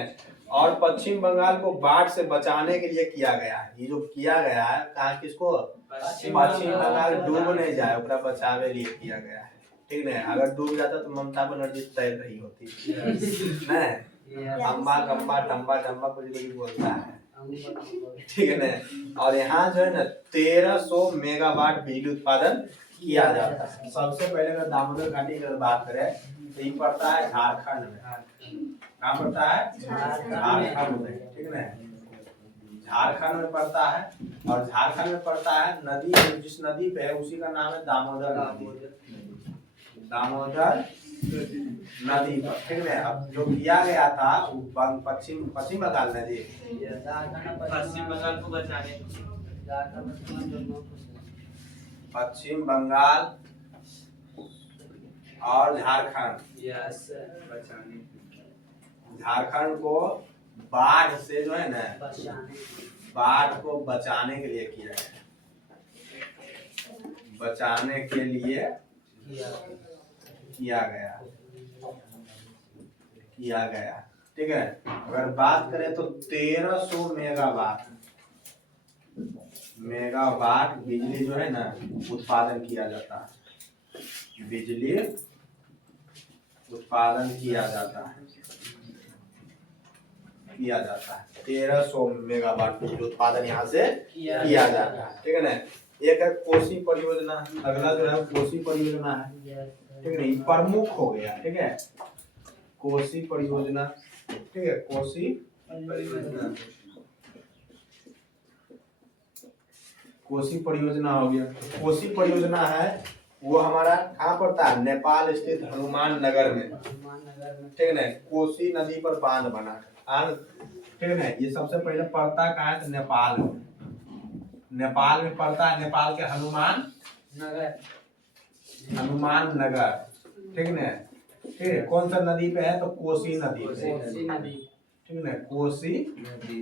और पश्चिम बंगाल को बाढ़ से बचाने के लिए किया गया है, ये जो किया गया है, कहा किसको, पश्चिम बंगाल डूब नहीं जाए उसका बचावे लिए किया गया है, ठीक है। अगर डूब जाता तो ममता बनर्जी तैर रही होती, नहीं, अम्बा गम्बा टम्बा टम्बा कुछ बोलता है, ठीक है ना। और यहाँ जो है ना 1300 मेगावाट बिजली उत्पादन किया जाता है। सबसे पहले अगर दामोदर घाटी की बात करें तो ये पड़ता है झारखंड में, कहाँ पड़ता है, झारखंड में, ठीक है ना, झारखंड में पड़ता है। और झारखंड में पड़ता है नदी, जिस नदी पे है उसी का नाम है दामोदर नदी, दामोदर नदी पर, ठीक है। अब जो किया गया था पश्चिम बंगाल नदी, पश्चिम बंगाल को बचाने, पश्चिम बंगाल और झारखंड, बचाने, झारखंड को बाढ़ से जो है ना, बाढ़ को बचाने के लिए किया गया, बचाने के लिए किया गया, ठीक है। अगर बात करें तो 1300 मेगावाट बिजली जो है ना उत्पादन किया जाता है, बिजली उत्पादन किया जाता है 1300 मेगावाट बिजली उत्पादन यहाँ से किया जाता है, ठीक है ना। एक है कोसी परियोजना, अगला जो है कोसी परियोजना है, ठीक है, ये प्रमुख हो गया, ठीक है, कोसी परियोजना, ठीक है, कोसी परियोजना, कोसी परियोजना हो गया। कोसी परियोजना है वो हमारा कहाँ पड़ता है, नेपाल स्थित हनुमान नगर में, ठीक है ना। कोसी नदी पर बांध बना, ठीक है ना। ये सबसे पहले पड़ता है कहाँ है, तो नेपाल में, नेपाल में पड़ता है, नेपाल के हनुमान नगर, ठीक है ना, ठीक है। कौन सा नदी पे है, तो कोसी नदी पे, ठीक है ना, कोसी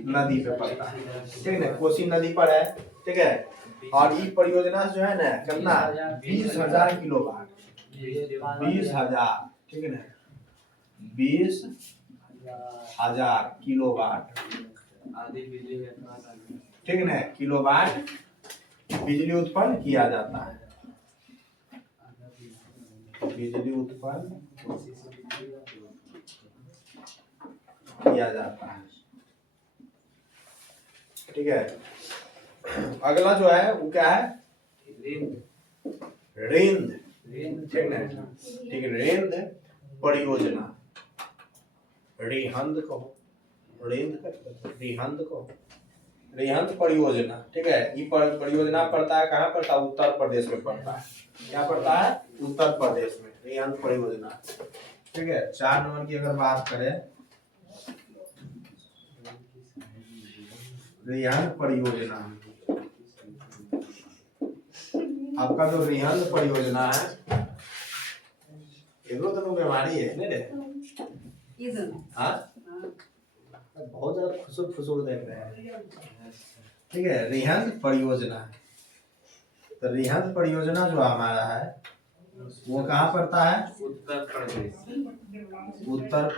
नदी पे पड़ता है, ठीक है ना, कोसी नदी पर है, ठीक है। और ये परियोजना जो है ना कितना, 20,000 किलोवाट, 20,000, ठीक है ना, 20,000 किलोवाट, आधी बिजली में, ठीक है ना, किलोवाट बिजली उत्पन्न किया जाता है, बिजली उत्पन्न किया जाता है, ठीक है। अगला जो है वो क्या है, रिंद, ठीक है, ठीक है, रिंद परियोजना, रिहंद कहो, रिहंद परियोजना, ठीक है। ये परियोजना पड़ता है कहाँ पड़ता है, उत्तर प्रदेश में पड़ता है, क्या पड़ता है, उत्तर प्रदेश में, रिहंद परियोजना, ठीक है। 4 नंबर की अगर बात करें, रिहंद परियोजना, आपका जो रिहंद परियोजना है एगो तो बीमारी है नहीं रे, हाँ बहुत ज्यादा फुसूर देख रहे हैं, ठीक है। रिहंद परियोजना, तो रिहंद परियोजना जो हमारा है वो कहाँ पड़ता है, उत्तर प्रदेश, ठीक है, उत्तर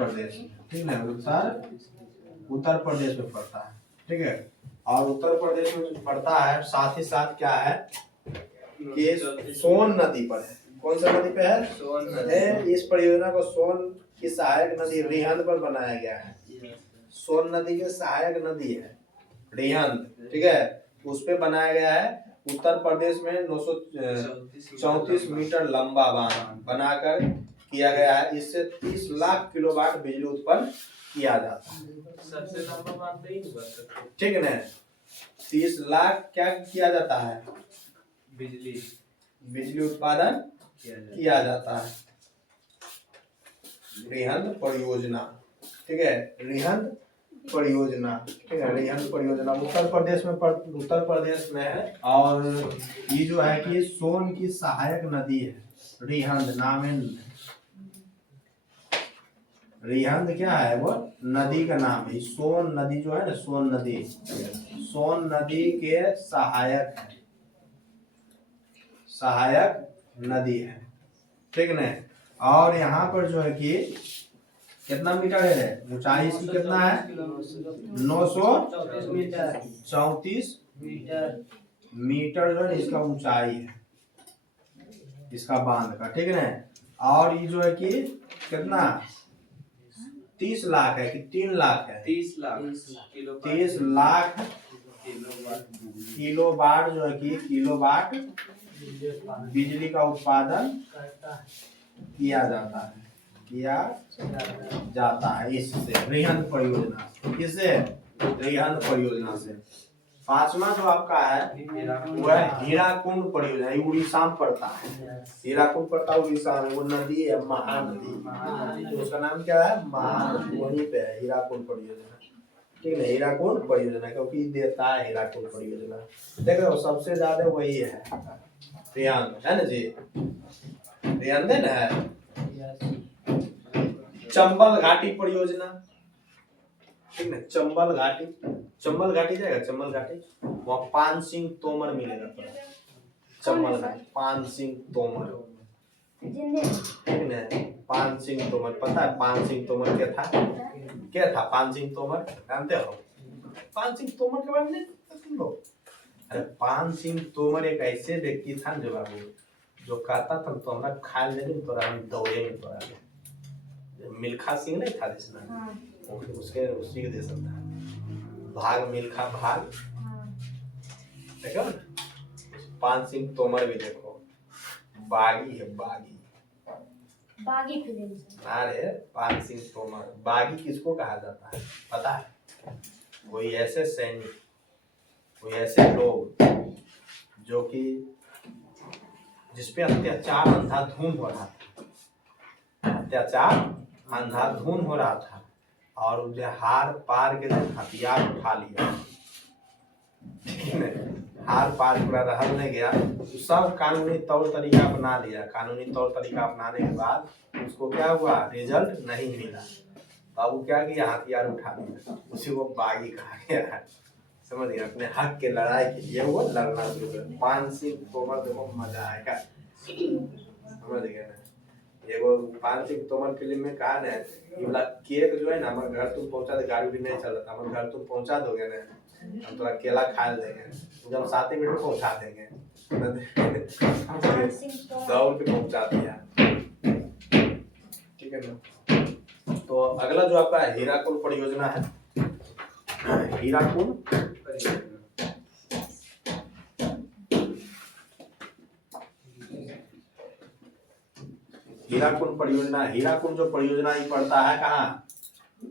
प्रदेश में पड़ता है, ठीक है। और उत्तर प्रदेश में पड़ता है, साथ ही साथ क्या है कि सोन नदी पर है, कौन सा नदी पे है, सोन नदी। इस परियोजना को सोन की सहायक नदी रिहंद पर बनाया गया है, सोन नदी की सहायक नदी है रिहंद, ठीक है, उस पे बनाया गया है। उत्तर प्रदेश में 934 मीटर लंबा बांध बनाकर किया गया है, इससे 30 लाख किलोवाट बिजली उत्पन्न किया जाता है, सबसे लंबा बात नहीं हुआ, ठीक है ना। 30 लाख क्या किया जाता है? बिजली बिजली उत्पादन किया जाता है। रिहंद परियोजना, ठीक है, रिहंद परियोजना, ठीक है, रिहंद परियोजना उत्तर प्रदेश में है। और ये जो है कि सोन की सहायक नदी है, रिहंद नाम है। रिहंद क्या है? वो नदी का नाम है। सोन नदी जो है ना, सोन नदी के सहायक नदी है, ठीक ना। और यहाँ पर जो है कि कितना मीटर है ऊंचाई इसकी? कितना है? 934 मीटर जो है इसका ऊंचाई है, इसका बांध का, ठीक है ना। और ये जो है कि कितना 30 लाख है कि 3 लाख है? 30 लाख 30 लाख किलोवाट जो है कि किलोवाट बिजली का उत्पादन किया जाता है इससे, रिहंद परियोजना। किससे? रिहंद परियोजना से। पांचवा जो आपका है वो है हीराकुंड परियोजना। ये उड़ीसा में पड़ता है, हीराकुंड पड़ता है उड़ीसा में। वो नदी है महानदी, तो उसका नाम क्या है? महानदी। वहीं पे है हीराकुंड परियोजना, ठीक है। हीराकुंड परियोजना क्योंकि देता है हीराकुंड परियोजना। देख रहे हो सबसे ज्यादा वही है रिहंद, है ना जी? रिहंद है ना। चंबल घाटी परियोजना, ठीक है, चंबल घाटी जाएगा। चंबल घाटी वहाँ पान सिंह तोमर मिलेगा तो चंबल घाटी, पान सिंह तोमर, ठीक है। पान सिंह तोमर, पता है पान सिंह तोमर क्या था? पान सिंह तोमर जानते हो? पान सिंह तोमर के बारे में तुम लोग? अरे पान सिंह तोमर एक ऐसे व्यक्ति था जो बाबू, जो कहता था तो हमरा खा लेंगे तोरा हम दौड़े में तोरा। मिल्खा सिंह नहीं था जिसमें, उसके उसी के जैसा था। भाग मिल्खा भाग, देखो ना। पान सिंह तोमर भी देखो, बागी है, बागी फिल्म। अरे पान सिंह तोमर, बागी किसको कहा जाता है पता है? कोई ऐसे सैनिक, कोई ऐसे लोग जो कि जिसपे अत्याचार अंधाधुंध हो रहा था, और उसे हार पार के हथियार उठा लिया, हार पार पूरा रहल नहीं गया, सब कानूनी तौर तरीका अपना लिया। कानूनी तौर तरीका अपनाने के बाद उसको क्या हुआ? रिजल्ट नहीं मिला। अब वो क्या किया? हथियार उठा लिया। उसी को बागी कहा गया है, समझ गया? अपने हक के लड़ाई के लिए वो लड़ना शुरू कर। पान सिंह तोमर देखो मजा आएगा, समझ गया ना। एगो पान सिंह तोमर फिल्म में कहा ना, ये वाला केक जो है ना, हमारे घर तुम पहुंचा दे, गाड़ी भी नहीं चल रहा था, हमारे घर तुम पहुंचा दोगे ना, हम थोड़ा केला खा लेंगे, जब 7 मिनट में पहुंचा देंगे। दौड़ के पहुंचा दिया, ठीक है ना। तो अगला जो आपका हीराकुंड परियोजना है, हीराकुंड परियोजना। हीराकुंड परियोजना, हीराकुंड जो परियोजना ये पड़ता है कहाँ?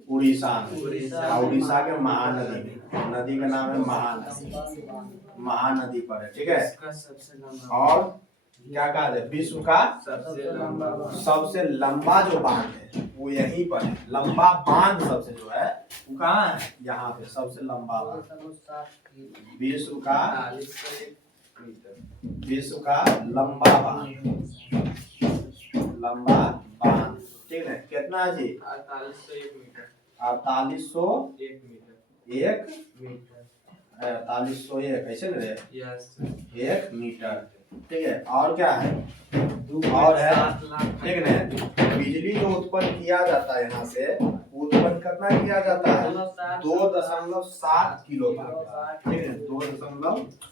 उड़ीसा में। उड़ीसा के महानदी में, नदी का नाम है महानदी पर है, ठीक है। और क्या कहा जाए? विश्व का सबसे लंबा जो बांध है वो यहीं पर है। लंबा बांध सबसे जो है वो कहाँ है? यहाँ पे सबसे लंबा बांध, विश्व का लंबा बांध, ठीक है। कितना है जी? 4801 मीटर। 4801 ऐसे में यस 1 मीटर, ठीक है। और क्या है? और है, ठीक है ना। बिजली जो उत्पन्न किया जाता है यहाँ से, उत्पन्न कितना किया जाता है? 2.7 किलोवाट, ठीक है। 2.7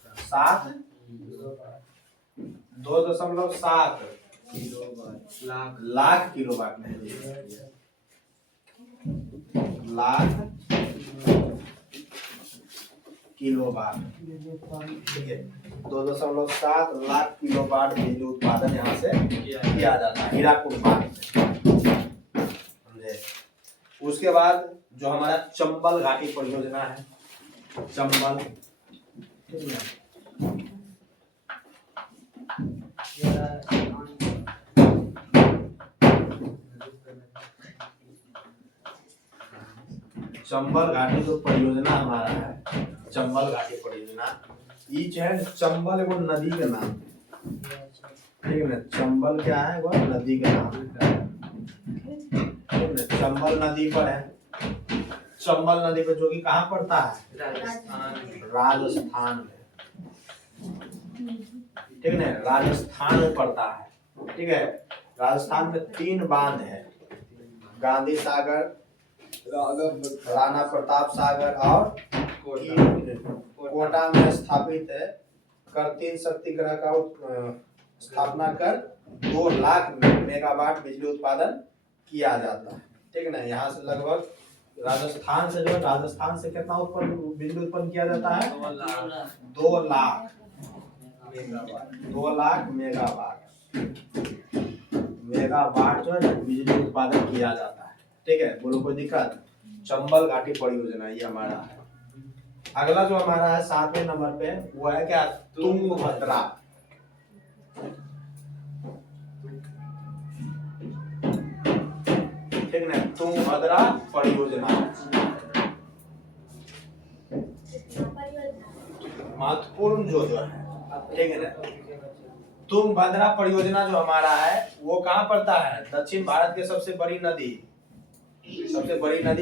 लाख किलोवाट में, लाख किलोवाट, ठीक है। 2.7 लाख किलोवाट बिजली उत्पादन यहाँ से किया जाता है हीराकुंड बांध से, समझे। उसके बाद जो हमारा चंबल घाटी परियोजना है, चंबल ठीक है। चंबल घाटी जो परियोजना हमारा है, चंबल घाटी परियोजना, ये जो है चंबल एगो नदी का नाम है, ठीक है ना। चंबल क्या है, वो नदी का नाम है, ठीक है ना। चंबल नदी पर है, चंबल नदी पर, जो कि कहाँ पड़ता है, राजस्थान में, ठीक है ना, राजस्थान में पड़ता है, ठीक है। राजस्थान में 3 बांध है, गांधी सागर, राणा प्रताप सागर और कोटा में स्थापित है, कर 3 शक्ति ग्रह का स्थापना कर 2 लाख मेगावाट बिजली उत्पादन किया जाता है, ठीक है ना। यहाँ से लगभग राजस्थान से, जो है राजस्थान से कितना बिजली उत्पन्न किया जाता है, 2 लाख मेगावाट जो है ना बिजली उत्पादन किया जाता है, ठीक है। बोलो कोई दिक्कत। चंबल घाटी परियोजना ये हमारा है। अगला जो हमारा है 7वें नंबर पे, वो है क्या, तुंगभद्रा, ठीक है, तुंगभद्रा परियोजना, महत्वपूर्ण जो है, ठीक है ना। तुंगभद्रा परियोजना जो हमारा है वो कहाँ पड़ता है, दक्षिण भारत के सबसे बड़ी नदी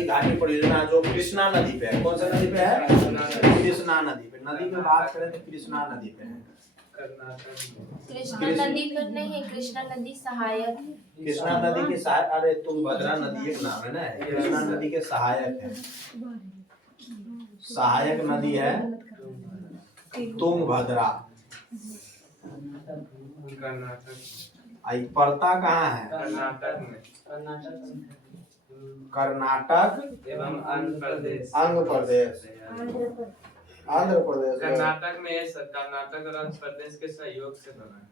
घाटी परियोजना जो कृष्णा नदी पे है। कौन सा नदी पे है, कृष्णा नदी पे। नदी की बात करें तो कृष्णा नदी पे है, कृष्णा नदी पर नहीं, कृष्णा नदी सहायक है। कृष्णा नदी के सहायक, अरे तुंगभद्रा नदी एक नाम है ना, कृष्णा नदी के सहायक है, सहायक नदी है तुंगभद्रा। आई पड़ता कहाँ है, कर्नाटक एवं आंध्र प्रदेश। कर्नाटक में है सर, कर्नाटक और आंध्र प्रदेश के सहयोग से बना है,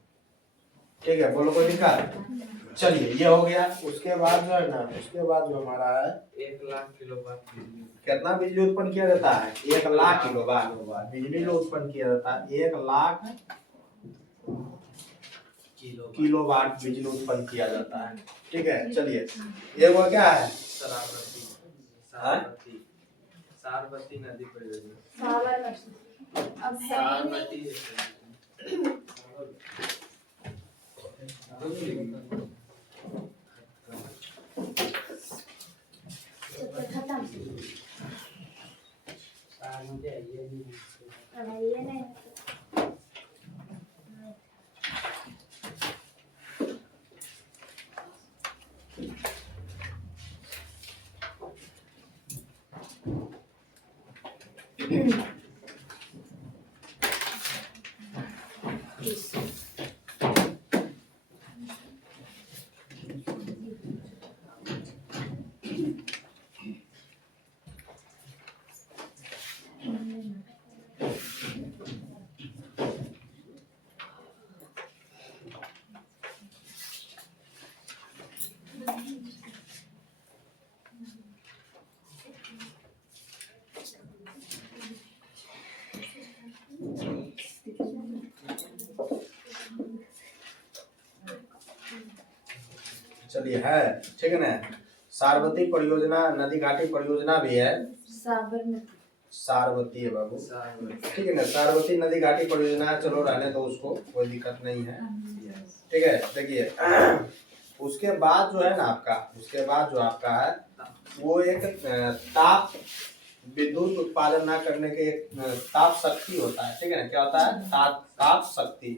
ठीक है। बोलो कोई दिक्कत। चलिए ये हो गया। उसके बाद जो है ना, उसके बाद जो हमारा है 1 लाख किलोवाट बिजली, कितना बिजली उत्पन्न किया जाता है, 1 लाख किलोवाट बिजली उत्पन्न किया जाता है, 1 लाख किलोवाट बिजली उत्पन्न किया जाता है, ठीक है। चलिए ये वो क्या है, साबरमती नदी परियोजना, अब है ही नहीं। खत्म, ये नहीं। चलिए है, ठीक है ना। साबरमती परियोजना, नदी घाटी परियोजना भी है, साबरमती है बाबू, ठीक है ना। साबरमती नदी घाटी परियोजना, चलो रहने दो उसको, कोई दिक्कत नहीं है, ठीक है। देखिए उसके बाद जो है ना आपका, उसके बाद जो आपका है वो एक ताप विद्युत उत्पादन ना करने के एक ताप शक्ति होता है, ठीक है ना। क्या होता है, ताप शक्ति।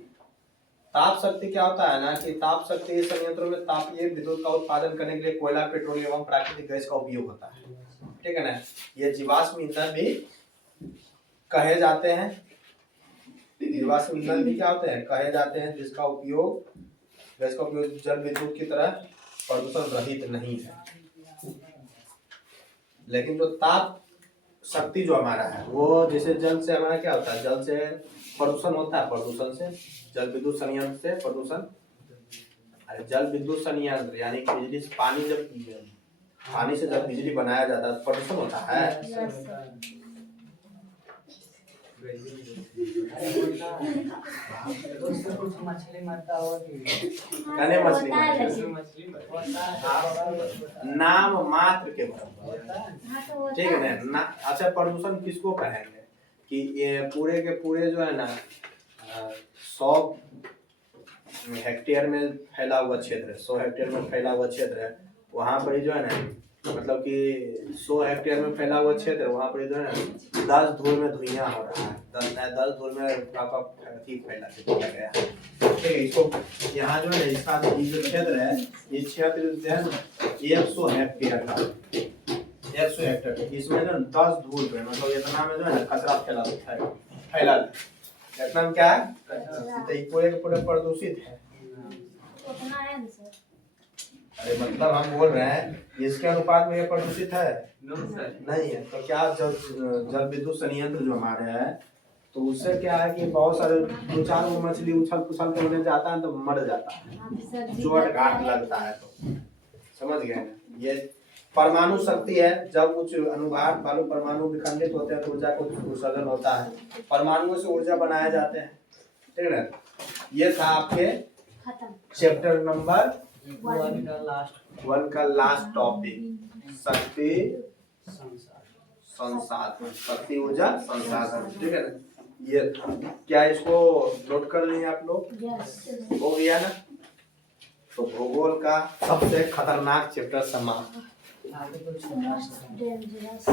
ताप शक्ति क्या होता है ना, कि ताप शक्ति संयंत्रों में तापीय विद्युत का उत्पादन करने के लिए कोयला, पेट्रोलियम एवं प्राकृतिक गैस का उपयोग होता है, ठीक है ना। ये जीवाश्म ईंधन भी कहे जाते हैं, जीवाश्म ईंधन भी क्या होते हैं, कहे जाते हैं, जिसका उपयोग, गैस का उपयोग जल विद्युत की तरह प्रदूषण रहित नहीं है। लेकिन जो ताप शक्ति जो हमारा है वो, जैसे जल से हमारा क्या होता है, जल से प्रदूषण होता है, प्रदूषण से जल विद्युत संयंत्र से प्रदूषण, अरे जल विद्युत संयंत्र यानी कि बिजली से पानी से जब बिजली बनाया जाता है तो प्रदूषण होता है, उससे कुछ मछली मरता होगा कि कहने मछली उसमें मछली मर नाम मात्र के बराबर होता है। ठीक है ना। अच्छा प्रदूषण किसको कहेंगे कि ये पूरे के पूरे जो है ना 100 हेक्टेयर में फैला हुआ क्षेत्र है, 100 हेक्टेयर में फैला हुआ क्षेत्र है, वहाँ पर ही जो है ना मतलब कि 100 हेक्टेयर में फैला हुआ क्षेत्र है, वहाँ पर ही जो है ना 10 धूल में धुइयां हो रहा है, 10 धूल में आपका फैला गया। ठीक है, इसको यहाँ जो है ना इसका ये जो क्षेत्र है, ये क्षेत्र जो है ना 100 हेक्टेयर का, 100 हेक्टेयर, इसमें जो 10 धूल पे मतलब इतना में जो है ना कचरा फैला इतना में क्या है, तो ये पूरे के पूरे प्रदूषित है। उतना है ना सर। अरे मतलब हम बोल रहे हैं इसके अनुपात में ये प्रदूषित है नो सर। नहीं है, तो क्या जल विद्युत संयंत्र जो हमारे है तो उससे क्या है कि बहुत सारे 2-4 वो मछली उछल पुछल के उन्हें जाता है तो मर जाता है, चोट घाट लगता है, तो समझ गए ना। ये परमाणु शक्ति है, जब उच्च अनुभाग वाले परमाणु विखंडित होते हैं तो ऊर्जा का उत्सर्जन होता है, परमाणुओं से ऊर्जा बनाए जाते हैं। ठीक है, ये था आपके चैप्टर नंबर 1 का लास्ट टॉपिक, शक्ति संसाधन, शक्ति ऊर्जा संसाधन। ठीक है ना, ये क्या इसको नोट कर लिए आप लोग? हो गया ना। तो भूगोल का सबसे खतरनाक चैप्टर समाप्त। Most dangerous.